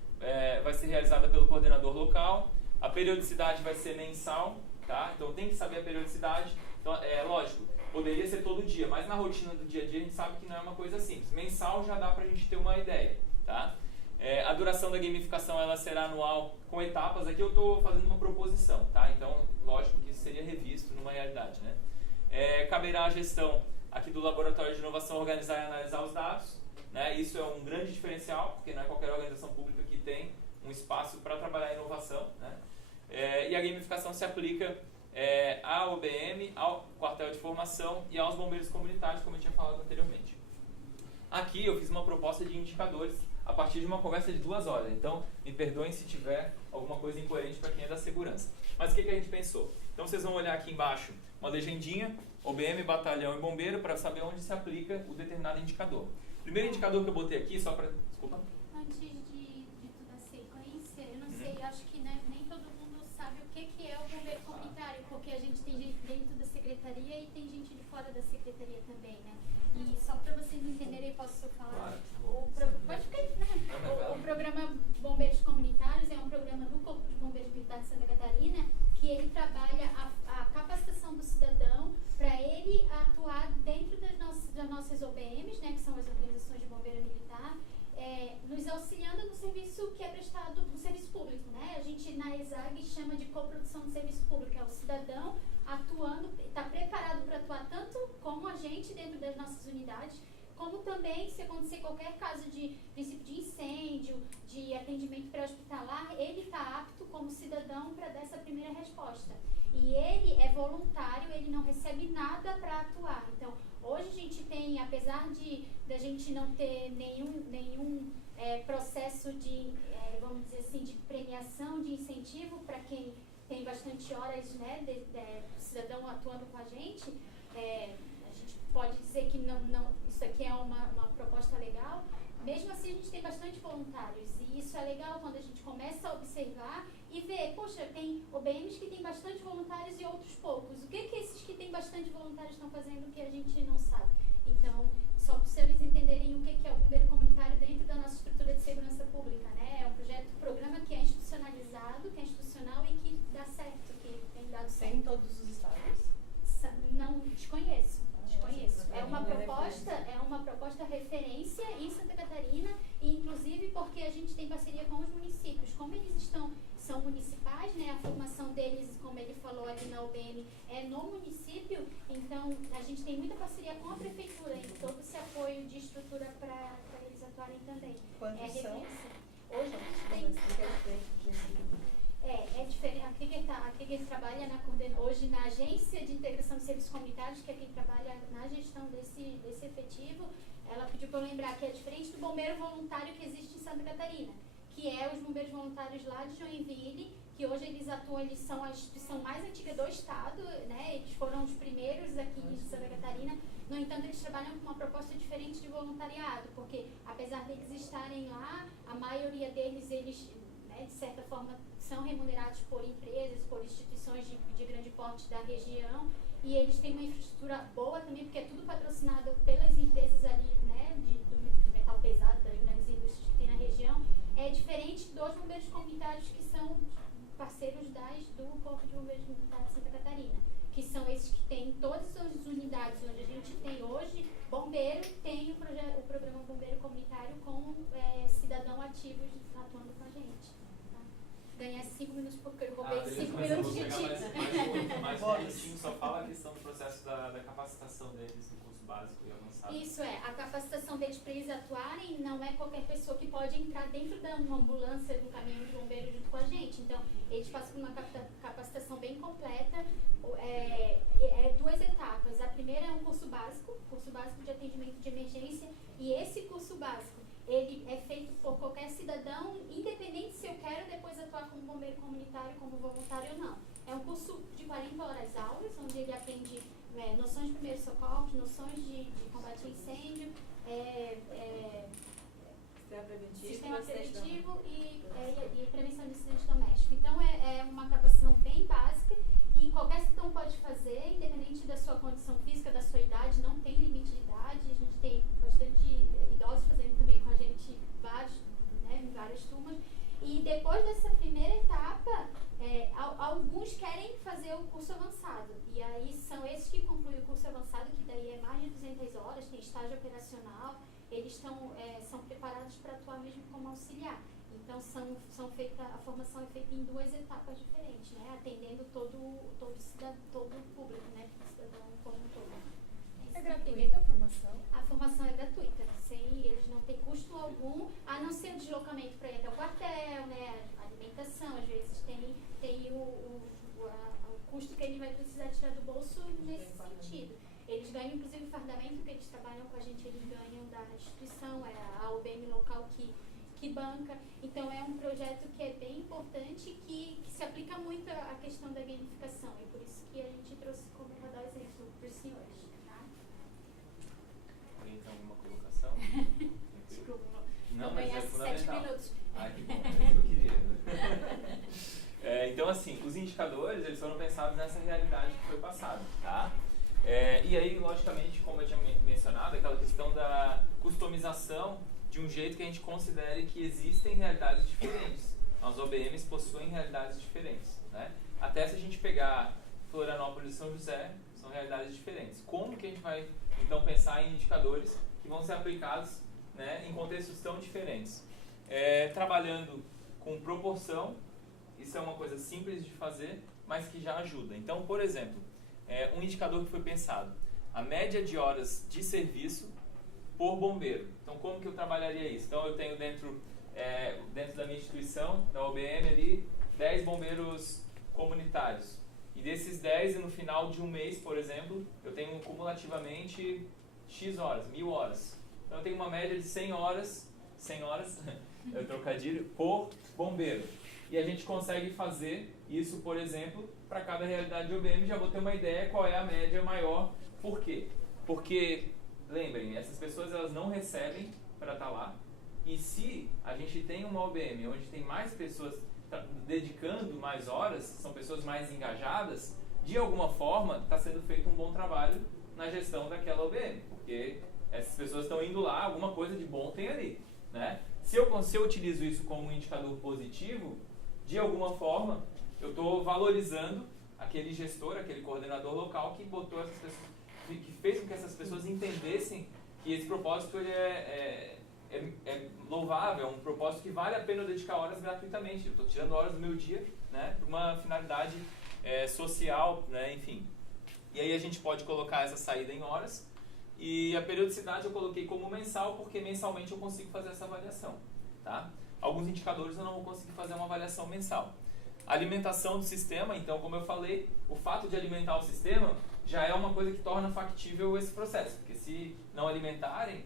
vai ser realizada pelo coordenador local. A periodicidade vai ser mensal. Tá? Então, tem que saber a periodicidade. Então, lógico, poderia ser todo dia, mas na rotina do dia a dia a gente sabe que não é uma coisa simples. Mensal já dá pra gente ter uma ideia. Tá? A duração da gamificação ela será anual com etapas. Aqui eu estou fazendo uma proposição, tá? Então, lógico que isso seria revisto numa realidade, né? Caberá à gestão aqui do Laboratório de Inovação organizar e analisar os dados, né? Isso é um grande diferencial, porque não é qualquer organização pública que tem um espaço para trabalhar a inovação, né? E a gamificação se aplica à OBM, ao quartel de formação e aos bombeiros comunitários, como eu tinha falado anteriormente. Aqui eu fiz uma proposta de indicadores a partir de uma conversa de 2 horas. Então, me perdoem se tiver alguma coisa incoerente para quem é da segurança. Mas o que a gente pensou? Então, vocês vão olhar aqui embaixo uma legendinha, OBM, batalhão e bombeiro, para saber onde se aplica o determinado indicador. Primeiro indicador que eu botei aqui, só para... Desculpa. Antes de tudo a sequência, eu não sei, acho que nem todo mundo sabe o que é o bombeiro comunitário, porque a gente tem gente dentro da secretaria e tem gente de fora da secretaria também, né? E só para vocês entenderem, posso falar? Pode ficar, né? O programa Bombeiros Comunitários é um programa do Corpo de Bombeiros Militar de Santa Catarina que ele trabalha a capacitação do cidadão para ele atuar dentro das nossas OBMs, né, que são as organizações de bombeiro militar, nos auxiliando no serviço que é prestado no serviço público, né? A gente na ESAG chama de coprodução de serviço público, é o cidadão atuando, está preparado para atuar tanto como a gente dentro das nossas unidades, como também se acontecer qualquer caso de princípio de incêndio, de atendimento pré-hospitalar, ele está apto como cidadão para dar essa primeira resposta. E ele é voluntário, ele não recebe nada para atuar. Então, hoje a gente tem, apesar da gente não ter nenhum processo de, vamos dizer assim, de premiação, de incentivo para quem tem bastante horas, né, do cidadão atuando com a gente pode dizer que não, isso aqui é uma proposta legal, mesmo assim a gente tem bastante voluntários, e isso é legal quando a gente começa a observar e ver, poxa, tem OBMs que tem bastante voluntários e outros poucos. O que esses que tem bastante voluntários estão fazendo que a gente não sabe? Então, só para vocês entenderem o que é o bombeiro comunitário dentro da nossa estrutura de segurança pública, né? É um programa que é institucionalizado, que é institucional e que dá certo, que tem dado certo. Em todos os estados? Não, desconheço. É uma proposta referência em Santa Catarina, e inclusive porque a gente tem parceria com os municípios. Como eles são municipais, né, a formação deles, como ele falou ali na UBM, é no município, então a gente tem muita parceria com a prefeitura e todo esse apoio de estrutura para eles atuarem também. Quantos são? Hoje a gente tem... É diferente. A Krieger trabalha hoje na Agência de Integração de Serviços Comunitários, que é quem trabalha na gestão desse efetivo. Ela pediu para eu lembrar que é diferente do bombeiro voluntário que existe em Santa Catarina, que é os bombeiros voluntários lá de Joinville, que hoje eles são a instituição mais antiga do estado, né? Eles foram os primeiros aqui em Santa Catarina. No entanto, eles trabalham com uma proposta diferente de voluntariado, porque apesar deles estarem lá, a maioria deles, de certa forma, são remunerados por empresas, por instituições de grande porte da região, e eles têm uma infraestrutura boa também, porque é tudo patrocinado pelas empresas ali, né, do metal pesado, das grandes indústrias que tem na região. É diferente dos bombeiros comunitários, que são parceiros do Corpo de Bombeiros Militares de Santa Catarina, que são esses que têm todas as unidades onde a gente tem hoje bombeiro, tem o programa Bombeiro Comunitário com cidadão ativos atuando com a gente. Ganhar 5 minutos porque eu roubei 5 minutos de tinta. Mais um minutinho, só fala a questão do processo da capacitação deles no curso básico e avançado. Isso a capacitação deles para eles atuarem, não é qualquer pessoa que pode entrar dentro de uma ambulância, do caminhão de bombeiro junto com a gente. Então, eles passam por uma capacitação bem completa, 2 etapas. A primeira é um curso básico de atendimento de emergência, e esse curso básico ele é feito por qualquer cidadão, independente se eu quero depois atuar como bombeiro comunitário, como voluntário ou não. É um curso de 40 horas aulas, onde ele aprende noções de primeiros socorros, noções de combate a incêndio, sistema preventivo e prevenção de incidente doméstico. Então, é uma capacitação bem básica e qualquer cidadão pode fazer, independente da sua condição física, da sua idade, não tem limite de idade. A gente tem bastante idosos fazendo também com a gente, várias turmas. E depois dessa primeira etapa, alguns querem fazer o curso avançado. E aí são esses que concluem o curso avançado, que daí é mais de 200 horas, tem estágio operacional. Eles são preparados para atuar mesmo como auxiliar. Então, a formação é feita em 2 etapas diferentes, né? Atendendo todo o público, né? Cidadão como um todo. É gratuita a formação? A formação é gratuita, eles não têm custo algum, a não ser o deslocamento para ir até o quartel, né? A alimentação, às vezes tem o custo que ele vai precisar tirar do bolso nesse sentido. Eles ganham, inclusive, o fardamento que eles trabalham com a gente, eles ganham da instituição, é a UBM local que banca. Então, é um projeto que é bem importante, que se aplica muito à questão da gamificação. E por isso que a gente trouxe como para dar exemplo para os senhores. Tá? Alguém tem alguma colocação? Desculpa, não, vou mas ganhar é 7 fundamental. minutos. Ah, que bom, é isso que eu queria. Então, assim, os indicadores, eles foram pensados nessa realidade que foi passada, tá? E aí, logicamente, como eu tinha mencionado, aquela questão da customização de um jeito que a gente considere que existem realidades diferentes. As OBMs possuem realidades diferentes, né? Até se a gente pegar Florianópolis e São José, são realidades diferentes. Como que a gente vai, então, pensar em indicadores que vão ser aplicados, né, em contextos tão diferentes? Trabalhando com proporção, isso é uma coisa simples de fazer, mas que já ajuda. Então, por exemplo, um indicador que foi pensado, a média de horas de serviço por bombeiro. Então, como que eu trabalharia isso? Então, eu tenho dentro da minha instituição, da OBM ali, 10 bombeiros comunitários. E desses 10, no final de um mês, por exemplo, eu tenho cumulativamente X horas, 1000 horas. Então, eu tenho uma média de 100 horas, é o trocadilho, por bombeiro. E a gente consegue fazer isso, por exemplo, para cada realidade de OBM, já vou ter uma ideia qual é a média maior. Por quê? Porque, lembrem, essas pessoas elas não recebem para estar lá, E se a gente tem uma OBM onde tem mais pessoas dedicando mais horas, são pessoas mais engajadas, de alguma forma está sendo feito um bom trabalho na gestão daquela OBM, porque essas pessoas estão indo lá, alguma coisa de bom tem ali, né? Se eu utilizo isso como um indicador positivo, de alguma forma eu estou valorizando aquele gestor, aquele coordenador local que botou essas pessoas, que fez com que essas pessoas entendessem que esse propósito ele é louvável, é um propósito que vale a pena eu dedicar horas gratuitamente. Eu estou tirando horas do meu dia, né, para uma finalidade social, né, enfim. E aí a gente pode colocar essa saída em horas. E a periodicidade eu coloquei como mensal, porque mensalmente eu consigo fazer essa avaliação. Tá? Alguns indicadores eu não vou conseguir fazer uma avaliação mensal. Alimentação do sistema, então, como eu falei, o fato de alimentar o sistema já é uma coisa que torna factível esse processo. Porque se não alimentarem,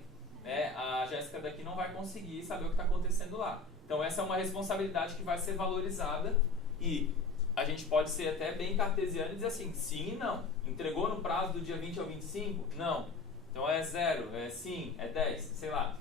a Jéssica daqui não vai conseguir saber o que está acontecendo lá. Então essa é uma responsabilidade que vai ser valorizada e a gente pode ser até bem cartesiano e dizer assim, sim e não. Entregou no prazo do dia 20 ao 25? Não. Então é 0, é sim, é 10, sei lá.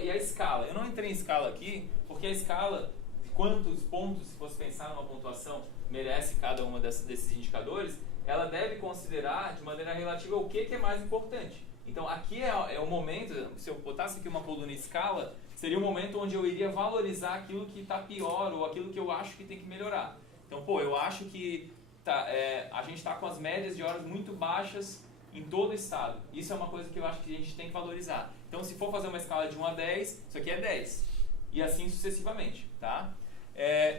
E a escala? Eu não entrei em escala aqui, porque a escala, quantos pontos, se fosse pensar numa pontuação, merece cada uma desses indicadores, ela deve considerar de maneira relativa o que é mais importante. Então aqui é o momento, se eu botasse aqui uma coluna escala, seria o momento onde eu iria valorizar aquilo que está pior ou aquilo que eu acho que tem que melhorar. Então, eu acho que a gente está com as médias de horas muito baixas em todo o estado. Isso é uma coisa que eu acho que a gente tem que valorizar. Então, se for fazer uma escala de 1 a 10, isso aqui é 10. E assim sucessivamente, tá?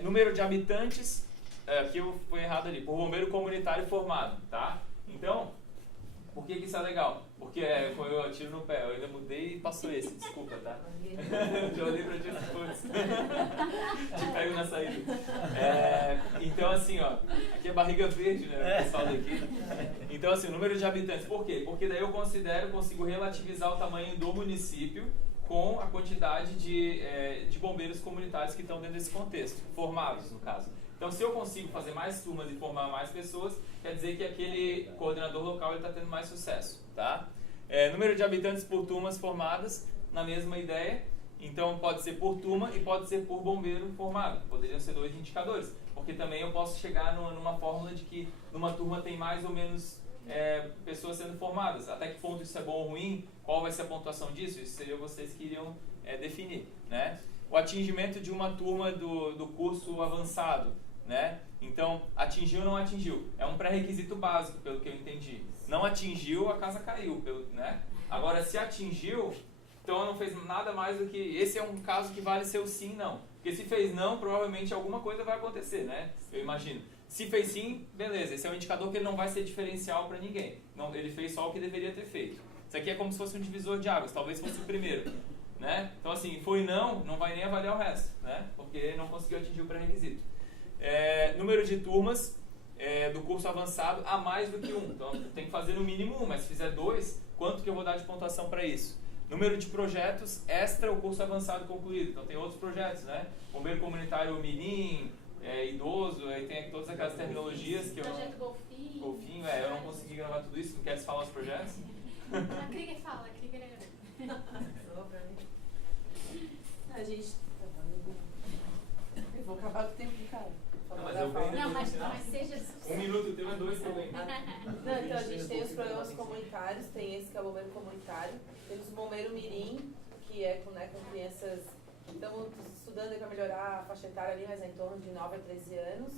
Número de habitantes, aqui eu fui errado ali, por bombeiro comunitário formado, tá? Então, por que isso é legal? Porque foi o tiro no pé, eu ainda mudei e passou esse, desculpa, tá? Já olhei pra ti depois. Te pego na saída. Então assim, ó, aqui é barriga verde, né, o pessoal daqui. Então assim, o número de habitantes, por quê? Porque daí eu consigo relativizar o tamanho do município com a quantidade de bombeiros comunitários que estão dentro desse contexto, formados no caso. Então, se eu consigo fazer mais turmas e formar mais pessoas, quer dizer que aquele coordenador local está tendo mais sucesso, tá? Número de habitantes por turmas formadas, na mesma ideia. Então, pode ser por turma e pode ser por bombeiro formado. Poderiam ser 2 indicadores, porque também eu posso chegar numa fórmula de que numa turma tem mais ou menos pessoas sendo formadas. Até que ponto isso é bom ou ruim? Qual vai ser a pontuação disso? Isso seria vocês que iriam definir, né? O atingimento de uma turma do curso avançado, né? Então, atingiu ou não atingiu? É um pré-requisito básico, pelo que eu entendi. Não atingiu, a casa caiu, né? Agora, se atingiu, então não fez nada mais do que... Esse é um caso que vale ser o sim e não. Porque se fez não, provavelmente alguma coisa vai acontecer, né? Eu imagino. Se fez sim, beleza. Esse é um indicador que ele não vai ser diferencial para ninguém. Não, ele fez só o que deveria ter feito. Isso aqui é como se fosse um divisor de águas. Talvez fosse o primeiro, né? Então, assim, foi não vai nem avaliar o resto, né? Porque não conseguiu atingir o pré-requisito. Número de turmas do curso avançado a mais do que 1. Então, tem que fazer no mínimo 1, mas se fizer 2, quanto que eu vou dar de pontuação para isso? Número de projetos extra o curso avançado concluído. Então, tem outros projetos, né? Bombeiro comunitário mirim, idoso, aí tem aqui todas aquelas terminologias que eu... Projeto Golfinho. Golfinho, eu não consegui gravar tudo isso. Não queres falar os projetos? A Krieger fala, a Krieger é... A gente... Eu vou acabar com o tempo, cara. Não, mas eu venho Não, mas depois, seja... 1 minuto, o teu é 2 também. Não, então a gente tem os programas comunitários, tem esse que é o bombeiro comunitário, temos o bombeiro mirim, que é com crianças que estão estudando para melhorar a faixa etária ali, mas é em torno de 9 a 13 anos.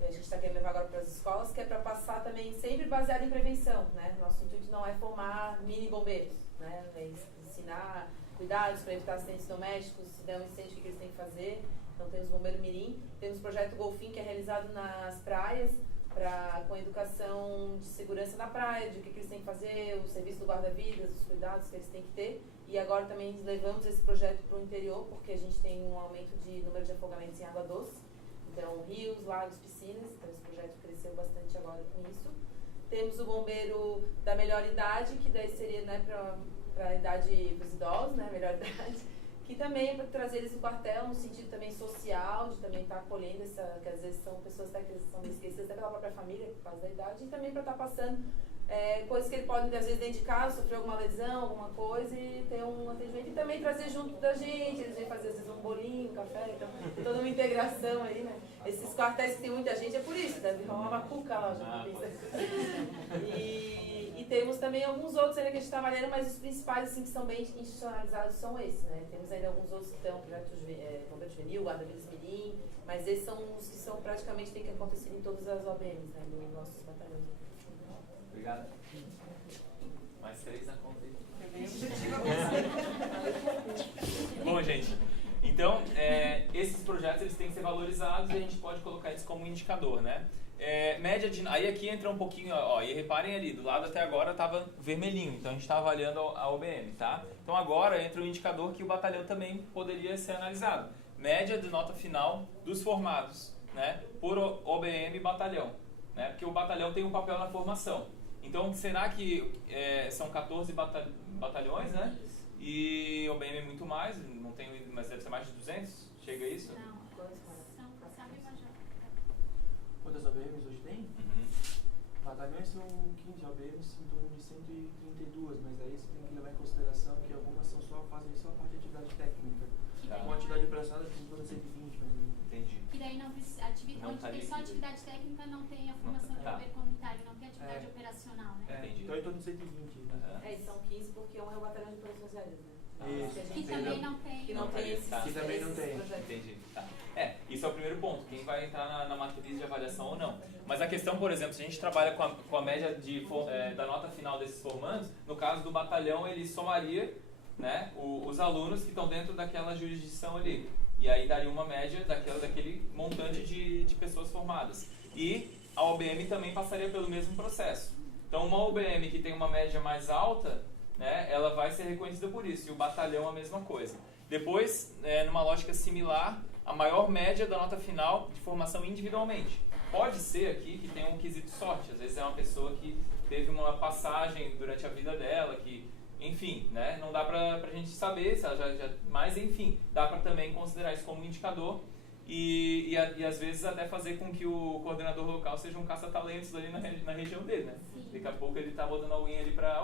E a gente está querendo levar agora para as escolas, que é para passar também sempre baseado em prevenção, né? Nosso intuito não é formar mini bombeiros, né? É ensinar cuidados para evitar acidentes domésticos, se der um incêndio, o que eles têm que fazer. Então temos o Bombeiro Mirim, temos o Projeto Golfinho, que é realizado nas praias, com educação de segurança na praia, de o que eles têm que fazer, o serviço do guarda-vidas, os cuidados que eles têm que ter. E agora também levamos esse projeto para o interior, porque a gente tem um aumento de número de afogamentos em água doce. Então, rios, lagos, piscinas, então esse projeto cresceu bastante agora com isso. Temos o Bombeiro da Melhor Idade, que daí seria, né, para a idade dos idosos, né, melhor idade. Que também é para trazer eles no quartel, no sentido também social, de também estar acolhendo que às vezes são pessoas que são esquecidas até pela própria família, por causa da idade, e também para estar passando coisas que ele pode, às vezes, dentro de casa, sofrer alguma lesão, alguma coisa, e ter um atendimento. E também trazer junto da gente, eles vêm fazer, às vezes, um bolinho, um café, então, toda uma integração aí, né? Esses quartéis que tem muita gente é por isso, deve rolar uma cuca lá, já E temos também alguns outros ainda que a gente está trabalhando, mas os principais, assim, que são bem institucionalizados são esses, né? Temos ainda alguns outros que estão, projetos Bombeiro Juvenil, Guarda-Vidas Mirim, mas esses são os que são, praticamente, tem que acontecer em todas as OBMs, né, dos nossos batalhões. Obrigado. Mais 3 na conta aí. Bom, gente, então, esses projetos eles têm que ser valorizados e a gente pode colocar isso como indicador, né? Média de... Aí aqui entra um pouquinho, ó, e reparem ali, do lado até agora estava vermelhinho, então a gente está avaliando a OBM, tá? Então agora entra um indicador que o batalhão também poderia ser analisado. Média de nota final dos formados, né? Por OBM e batalhão, né? Porque o batalhão tem um papel na formação. Então, será que são 14 batalhões, né? E OBM é muito mais, não tem, mas deve ser mais de 200? Chega a isso? Não, sabe, Major? Quantas OBMs hoje tem? Batalhões são 15 OBMs, em torno de 132, mas aí você tem que levar em consideração que algumas fazem só a parte de atividade técnica. Tá. Uma atividade operacional tem em torno de 120, mais ou menos. Entendi. E daí não, onde tá tem só líquido. atividade técnica, não tem a formação de Tá. bombeiro comunitário, não tem atividade operacional, né? Entendi. Então é em torno de 120. São 15 porque um é o batalhão de operações aéreas, né? Isso. Que também não tem. Que não tem esses, Tá. Que também não tem. projetos. Entendi. Tá. Isso é o primeiro ponto, quem vai entrar na matriz de avaliação ou não. Mas a questão, por exemplo, se a gente trabalha com a média da nota final desses formandos, no caso do batalhão ele somaria, né, os alunos que estão dentro daquela jurisdição ali. E aí daria uma média daquele montante de pessoas formadas. E a OBM também passaria pelo mesmo processo. Então uma OBM que tem uma média mais alta, né, ela vai ser reconhecida por isso. E o batalhão a mesma coisa. Depois, numa lógica similar, a maior média da nota final de formação individualmente. Pode ser aqui que tenha um quesito sorte. Às vezes é uma pessoa que teve uma passagem durante a vida dela, que... Enfim, né? Não dá pra gente saber se ela mas enfim, dá pra também considerar isso como um indicador e às vezes até fazer com que o coordenador local seja um caça-talentos ali na região dele, né? Sim. Daqui a pouco ele tá botando alguém ali pra,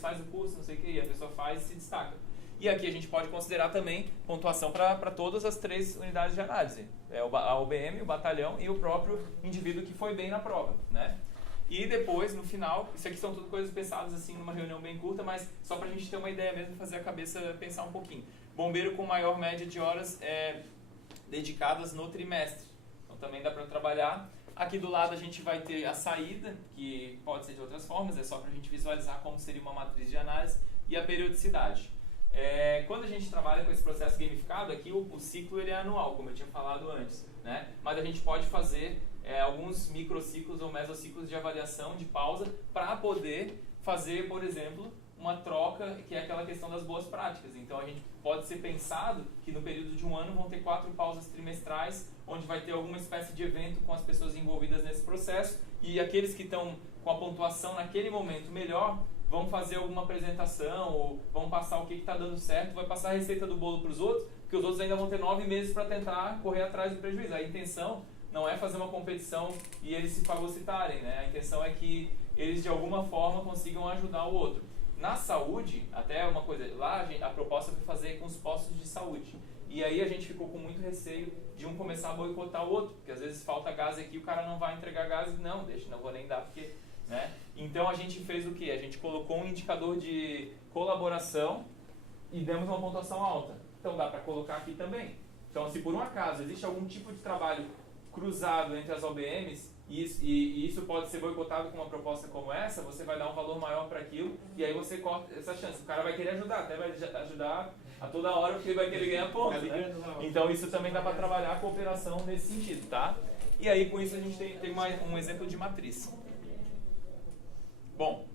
faz o curso, não sei o que, e a pessoa faz e se destaca. E aqui a gente pode considerar também pontuação para todas as 3 unidades de análise. A OBM, o batalhão e o próprio indivíduo que foi bem na prova, né? E depois, no final, isso aqui são tudo coisas pensadas assim numa reunião bem curta, mas só pra gente ter uma ideia mesmo, fazer a cabeça pensar um pouquinho. Bombeiro com maior média de horas dedicadas no trimestre. Então também dá pra trabalhar. Aqui do lado a gente vai ter a saída, que pode ser de outras formas, é só pra gente visualizar como seria uma matriz de análise, e a periodicidade. Quando a gente trabalha com esse processo gamificado, aqui o ciclo ele é anual, como eu tinha falado antes, né? Mas a gente pode fazer alguns microciclos ou mesociclos de avaliação, de pausa, para poder fazer, por exemplo, uma troca, que é aquela questão das boas práticas. Então a gente pode ser pensado que no período de um ano vão ter 4 pausas trimestrais, onde vai ter alguma espécie de evento com as pessoas envolvidas nesse processo, e aqueles que estão com a pontuação naquele momento melhor, vão fazer alguma apresentação, ou vão passar o que está dando certo, vai passar a receita do bolo para os outros, porque os outros ainda vão ter 9 meses para tentar correr atrás do prejuízo. A intenção não é fazer uma competição e eles se fagocitarem, né? A intenção é que eles de alguma forma consigam ajudar o outro. Na saúde, até uma coisa, lá a proposta foi fazer com os postos de saúde. E aí a gente ficou com muito receio de um começar a boicotar o outro, porque às vezes falta gás aqui, o cara não vai entregar gás e não vou nem dar porque... Né? Então a gente fez o que? A gente colocou um indicador de colaboração e demos uma pontuação alta. Então dá para colocar aqui também. Então se por um acaso existe algum tipo de trabalho cruzado entre as OBMs e isso pode ser boicotado com uma proposta como essa, você vai dar um valor maior para aquilo e aí você corta essa chance. O cara vai querer ajudar, até vai ajudar a toda hora porque ele vai querer ganhar pontos. Né? Então isso também dá para trabalhar a cooperação nesse sentido, tá? E aí com isso a gente tem um exemplo de matriz. Bom,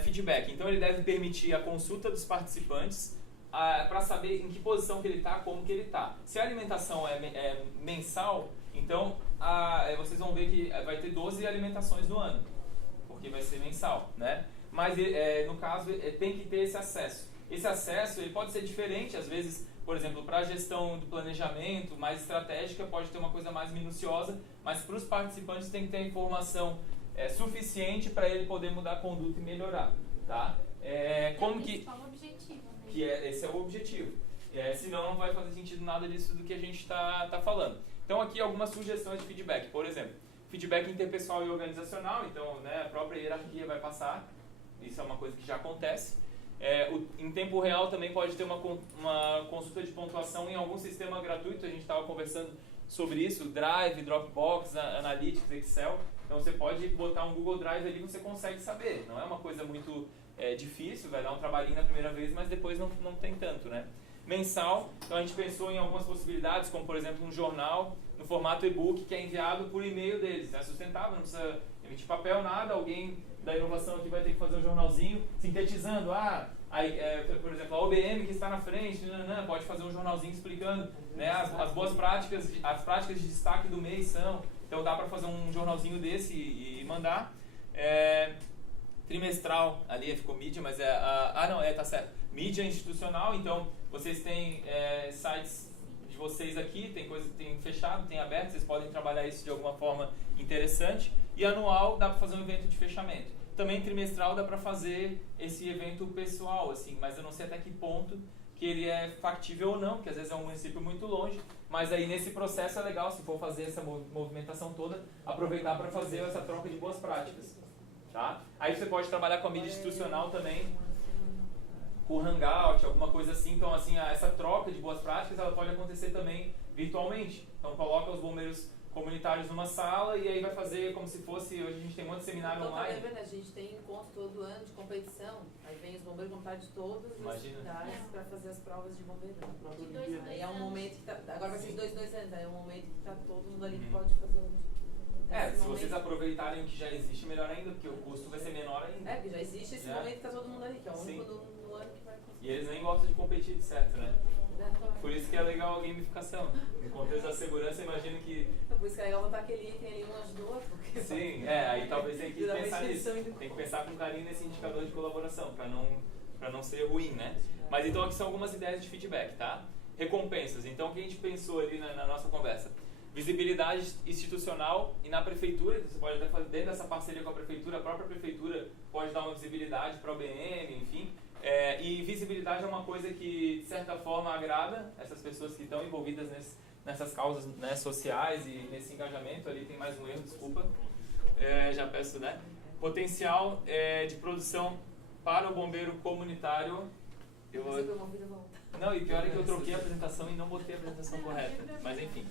feedback. Então ele deve permitir a consulta dos participantes para saber em que posição que ele está, como que ele está. Se a alimentação é mensal, então vocês vão ver que vai ter 12 alimentações no ano, porque vai ser mensal, né? Mas no caso tem que ter esse acesso. Esse acesso ele pode ser diferente, às vezes, por exemplo, para a gestão do planejamento mais estratégica pode ter uma coisa mais minuciosa, mas para os participantes tem que ter a informação suficiente para ele poder mudar a conduta e melhorar, tá? Como que... objetivo, né? Esse é o objetivo. Senão não vai fazer sentido nada disso do que a gente está falando. Então aqui algumas sugestões de feedback. Por exemplo, feedback interpessoal e organizacional. Então, né, a própria hierarquia vai passar. Isso é uma coisa que já acontece. Em tempo real também pode ter uma consulta de pontuação em algum sistema gratuito. A gente estava conversando sobre isso. Drive, Dropbox, Analytics, Excel. Então você pode botar um Google Drive ali e você consegue saber. Não é uma coisa muito difícil, vai dar um trabalhinho na primeira vez, mas depois não tem tanto, né? Mensal, então a gente pensou em algumas possibilidades, como por exemplo um jornal no formato e-book que é enviado por e-mail deles. É sustentável, não precisa emitir papel, nada. Alguém da inovação aqui vai ter que fazer um jornalzinho sintetizando. Por exemplo, a OBM que está na frente, pode fazer um jornalzinho explicando, né, as boas práticas, as práticas de destaque do mês são. Então dá para fazer um jornalzinho desse e mandar. Trimestral, ali ficou mídia, mas tá certo. Mídia institucional, então vocês têm sites de vocês aqui, tem coisa que tem fechado, tem aberto, vocês podem trabalhar isso de alguma forma interessante. E anual dá para fazer um evento de fechamento. Também trimestral dá para fazer esse evento pessoal, assim, mas eu não sei até que ponto que ele é factível ou não, porque às vezes é um município muito longe, mas aí nesse processo é legal, se for fazer essa movimentação toda, aproveitar para fazer essa troca de boas práticas. Tá? Aí você pode trabalhar com a mídia institucional também, com o Hangout, alguma coisa assim. Então, assim, essa troca de boas práticas ela pode acontecer também virtualmente. Então, coloca os bombeiros comunitários numa sala e aí vai fazer como se fosse... Hoje a gente tem um monte de seminário online. A gente tem encontro todo ano de competição. Aí vem os bombeiros comunitários todos as cidades para fazer as provas de bombeiro. Aí é um momento que agora vai ser de 2 anos. Aí é um momento que está todo mundo ali que pode fazer se vocês aproveitarem o que já existe, melhor ainda, porque o custo vai ser menor ainda. Porque já existe esse momento que está todo mundo ali, que é o único no ano que vai conseguir. E eles nem gostam de competir, de certo, né? Por isso que é legal a gamificação. No contexto da segurança, imagino que... Por isso que é legal botar aquele item ali um ajudou, porque... Sim, aí talvez tenha que pensar nisso. Tem que pensar com carinho nesse indicador de colaboração, para não ser ruim, né? Mas então aqui são algumas ideias de feedback, tá? Recompensas. Então o que a gente pensou ali na nossa conversa? Visibilidade institucional e na prefeitura, você pode até fazer dentro dessa parceria com a própria prefeitura pode dar uma visibilidade para o OBM, enfim. E visibilidade é uma coisa que, de certa forma, agrada essas pessoas que estão envolvidas nessas causas, né, sociais e nesse engajamento. Ali tem mais um erro, desculpa. Já peço, né? Potencial de produção para o bombeiro comunitário. Não, e pior é que eu troquei a apresentação e não botei a apresentação correta. Mas enfim.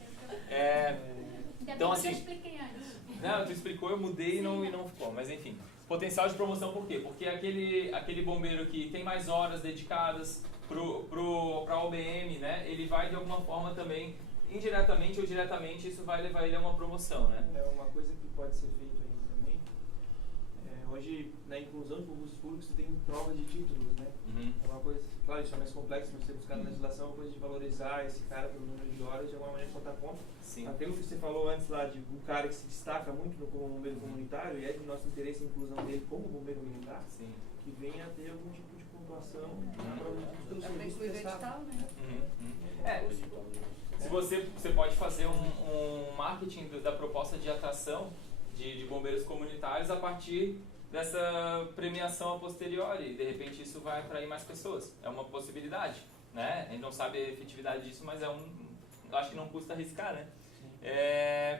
Então assim. Eu expliquei antes. Não, tu explicou, eu mudei e não ficou. Mas enfim. Potencial de promoção por quê? Porque aquele bombeiro que tem mais horas dedicadas para a OBM, né? Ele vai de alguma forma também, indiretamente ou diretamente, isso vai levar ele a uma promoção, né? É uma coisa que pode ser feita aí também. Hoje, na inclusão de concursos públicos, você tem provas de títulos, né? É uma coisa, claro, isso é mais complexo, mas você buscar na legislação é uma coisa de valorizar esse cara pelo número de horas de alguma maneira contar conta. Sim. Até o que você falou antes lá de um cara que se destaca muito como bombeiro comunitário, e é de nosso interesse a inclusão dele como bombeiro militar, Sim. que venha a ter algum tipo de pontuação na prova de título Também serviço inclui o prestado. edital, né? Se você pode fazer um marketing da proposta de atração de bombeiros comunitários a partir dessa premiação a posteriori. De repente isso vai atrair mais pessoas. É uma possibilidade, né? A gente não sabe a efetividade disso, mas acho que não custa arriscar, né?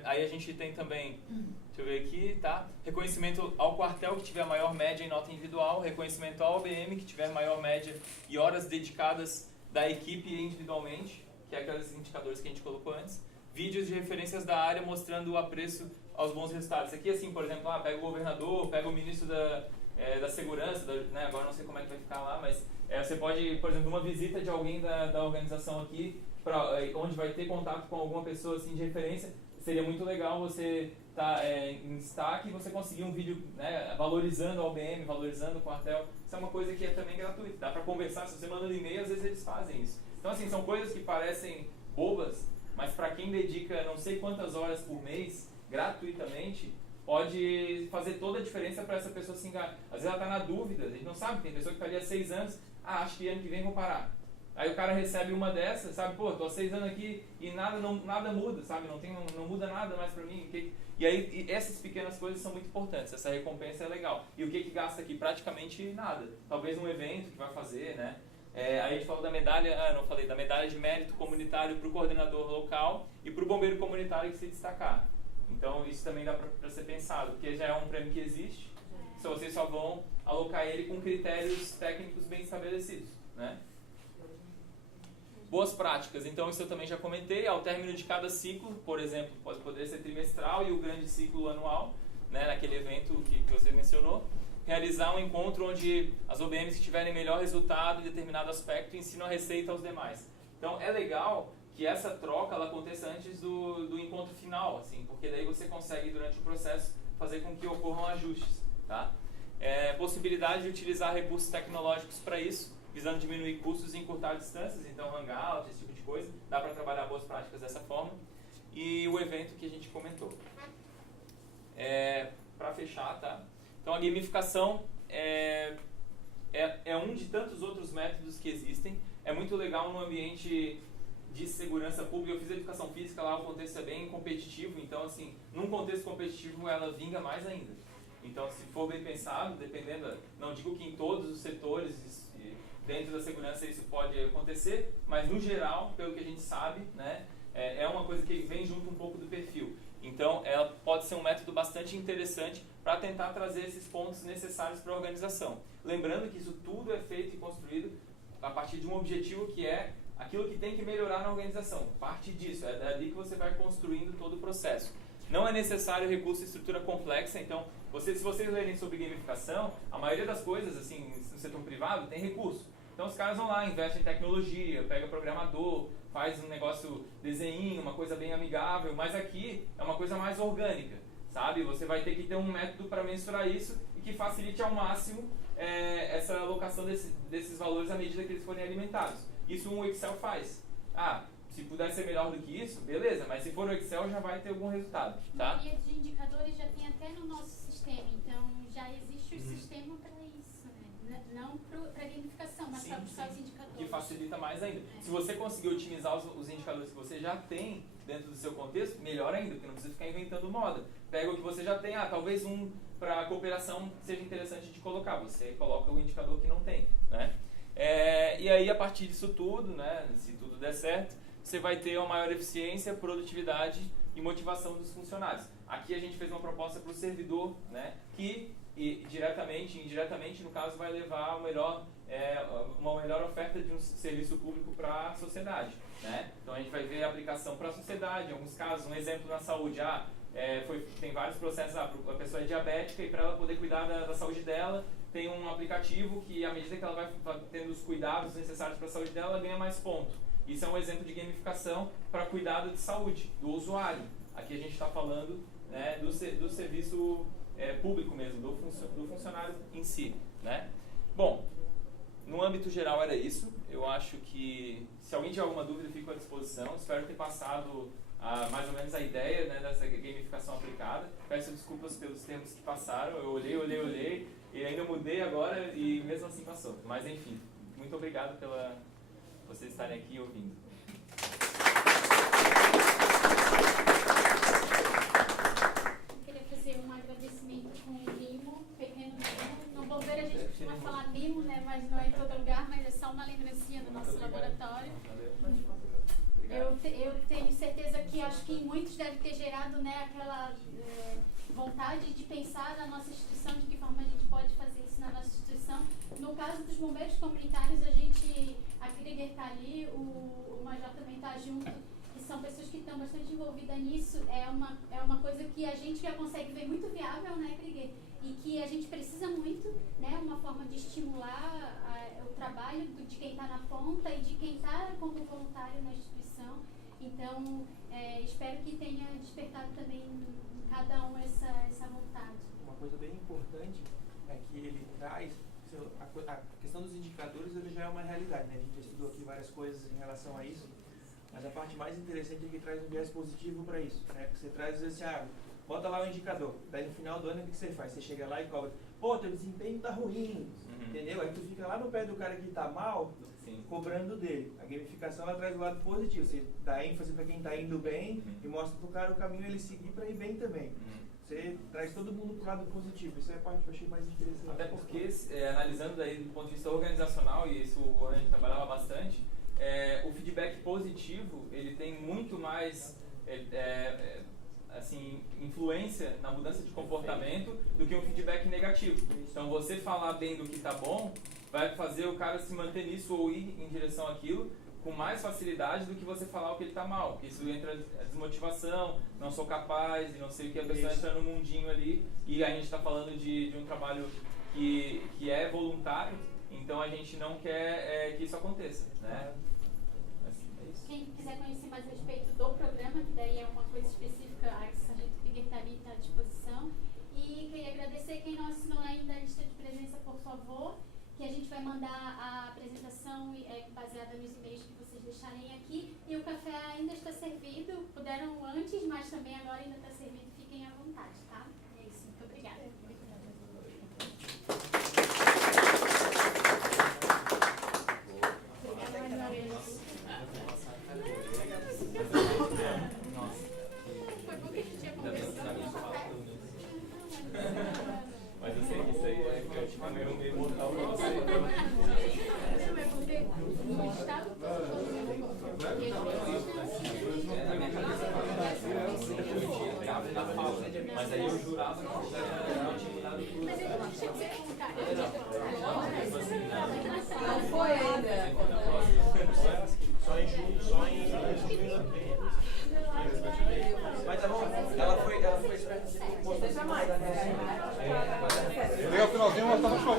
Aí a gente tem também, deixa eu ver aqui, tá? Reconhecimento ao quartel que tiver maior média em nota individual, reconhecimento ao OBM que tiver maior média e horas dedicadas da equipe individualmente, que é aqueles indicadores que a gente colocou antes. Vídeos de referências da área mostrando o apreço aos bons resultados. Aqui, assim, por exemplo, pega o governador, pega o ministro da segurança, né? Agora não sei como é que vai ficar lá, mas você pode, por exemplo, uma visita de alguém da organização aqui, onde vai ter contato com alguma pessoa assim, de referência, seria muito legal você estar em destaque e você conseguir um vídeo, né, valorizando a OBM, valorizando o quartel. Isso é uma coisa que é também gratuita. Dá para conversar, se você manda um e-mail, às vezes eles fazem isso. Então, assim, são coisas que parecem bobas, mas para quem dedica não sei quantas horas por mês, gratuitamente, pode fazer toda a diferença para essa pessoa se engajar. Às vezes ela está na dúvida, a gente não sabe, tem pessoa que está ali há 6 anos, acho que ano que vem vou parar. Aí o cara recebe uma dessas, sabe? Pô, tô há 6 anos aqui e nada muda, sabe? Não muda nada mais pra mim. E aí essas pequenas coisas são muito importantes, essa recompensa é legal. E o que gasta aqui? Praticamente nada. Talvez um evento que vai fazer, né? Aí a gente falou da medalha, não falei, da medalha de mérito comunitário para o coordenador local e para o bombeiro comunitário que se destacar. Então isso também dá para ser pensado, porque já é um prêmio que existe, só vocês só vão alocar ele com critérios técnicos bem estabelecidos, né? Boas práticas, então isso eu também já comentei, ao término de cada ciclo, por exemplo, pode poder ser trimestral e o grande ciclo anual, né, naquele evento que você mencionou, realizar um encontro onde as OBMs que tiverem melhor resultado em determinado aspecto ensinam a receita aos demais. Então é legal que essa troca ela aconteça antes do encontro final, assim, porque daí você consegue durante o processo fazer com que ocorram ajustes, tá? Possibilidade de utilizar recursos tecnológicos para isso, visando diminuir custos e encurtar distâncias, então hangout, esse tipo de coisa, dá para trabalhar boas práticas dessa forma. E o evento que a gente comentou. Para fechar, tá? Então a gamificação é um de tantos outros métodos que existem. É muito legal no ambiente de segurança pública. Eu fiz educação física, lá o contexto é bem competitivo, então assim, num contexto competitivo ela vinga mais ainda. Então se for bem pensado, dependendo, não digo que em todos os setores dentro da segurança isso pode acontecer, mas no geral, pelo que a gente sabe, né, é uma coisa que vem junto um pouco do perfil. Então ela pode ser um método bastante interessante para tentar trazer esses pontos necessários para a organização. Lembrando que isso tudo é feito e construído a partir de um objetivo que é aquilo que tem que melhorar na organização. Parte disso, é dali que você vai construindo todo o processo. Não é necessário recurso e estrutura complexa, então se vocês lerem sobre gamificação, a maioria das coisas assim, no setor privado tem recurso. Então os caras vão lá, investem em tecnologia, pega programador, faz um negócio desenho, uma coisa bem amigável, mas aqui é uma coisa mais orgânica, sabe? Você vai ter que ter um método para mensurar isso e que facilite ao máximo essa alocação desses valores à medida que eles forem alimentados. Isso um Excel faz. Se puder ser melhor do que isso, beleza, mas se for o Excel já vai ter algum resultado, tá? A maioria de indicadores já tem até no nosso sistema, então já existe o sistema para isso, né? Não para gamificação, mas para buscar os indicadores. Que facilita mais ainda. Se você conseguir otimizar os indicadores que você já tem dentro do seu contexto, melhor ainda, porque não precisa ficar inventando moda. Pega o que você já tem, talvez um para cooperação seja interessante de colocar, você coloca o indicador que não tem, né? E aí a partir disso tudo, né, se tudo der certo, você vai ter uma maior eficiência, produtividade e motivação dos funcionários. Aqui a gente fez uma proposta para o servidor, né, que diretamente e indiretamente, no caso, vai levar uma melhor oferta de um serviço público para a sociedade, né? Então a gente vai ver a aplicação para a sociedade, em alguns casos, um exemplo na saúde, tem vários processos, a pessoa é diabética e para ela poder cuidar da saúde dela, tem um aplicativo que à medida que ela vai tendo os cuidados necessários para a saúde dela, ela ganha mais pontos. Isso é um exemplo de gamificação para cuidado de saúde do usuário. Aqui a gente está falando, né, do serviço público mesmo, do funcionário em si, né? Bom, no âmbito geral era isso. Eu acho que se alguém tiver alguma dúvida, fico à disposição. Espero ter passado mais ou menos a ideia, né, dessa gamificação aplicada. Peço desculpas pelos termos que passaram. Eu olhei e ainda mudei agora e mesmo assim passou. Mas enfim, muito obrigado pela vocês estarem aqui ouvindo. Eu queria fazer um agradecimento com um mimo, pequeno mimo. No bombeiro a gente costuma falar mimo, né, mas não é em todo lugar, mas é só uma lembrancinha do nosso laboratório. Eu tenho certeza que acho que muitos deve ter gerado, né, aquela vontade de pensar na nossa instituição, de que forma a gente pode fazer isso na nossa instituição. No caso dos bombeiros comunitários, a Krieger está ali, o Major também está junto, que são pessoas que estão bastante envolvidas nisso. É uma coisa que a gente já consegue ver muito viável, né, Krieger? E que a gente precisa muito, né, uma forma de estimular o trabalho de quem está na ponta e de quem está como voluntário na instituição. Então, espero que tenha despertado também em cada um essa vontade. Uma coisa bem importante é que ele traz, a questão dos indicadores ele já é uma realidade, né? A gente já estudou aqui várias coisas em relação a isso, mas a parte mais interessante é que traz um viés positivo para isso, né? Que você traz, às vezes, bota lá o indicador, daí no final do ano o que você faz? Você chega lá e cobra, teu desempenho tá ruim, Entendeu? Aí tu fica lá no pé do cara que tá mal, Sim. cobrando dele. A gamificação ela traz o lado positivo. Você dá ênfase para quem tá indo bem e mostra pro cara o caminho ele seguir para ir bem também. Você traz todo mundo pro lado positivo. Isso é a parte que eu achei mais interessante. Até porque, analisando daí do ponto de vista organizacional, e isso o Andy trabalhava bastante, o feedback positivo, ele tem muito mais assim, influência na mudança de comportamento do que um feedback negativo. Então, você falar bem do que está bom vai fazer o cara se manter nisso ou ir em direção àquilo com mais facilidade do que você falar o que ele está mal. Porque isso entra a desmotivação, não sou capaz, e não sei o que, a pessoa entra no mundinho ali, e a gente está falando de um trabalho que é voluntário, então a gente não quer que isso aconteça, né? Quem quiser conhecer mais a respeito do programa, que daí é uma coisa específica, a Sargento Figueiredo está ali, está à disposição. E queria agradecer quem não assinou ainda a lista de presença, por favor, que a gente vai mandar a apresentação baseada nos e-mails que vocês deixarem aqui. E o café ainda está servido, puderam antes, mas também agora ainda está servido, fiquem à vontade, tá? É isso, muito obrigada. Obrigada mais uma vez. Foi bom que a gente tinha conversado. Mas eu sei que isso aí é que eu te chamei meio mortal pra você. Na minha cabeça na fala, mas aí eu jurava que eu tinha mudado tudo. Mas eu não tinha que ser cara. Não foi ainda. Só em junho. Mas tá bom, ela foi esperta. Deixa mais. Legal, finalzinho, ela tá no show.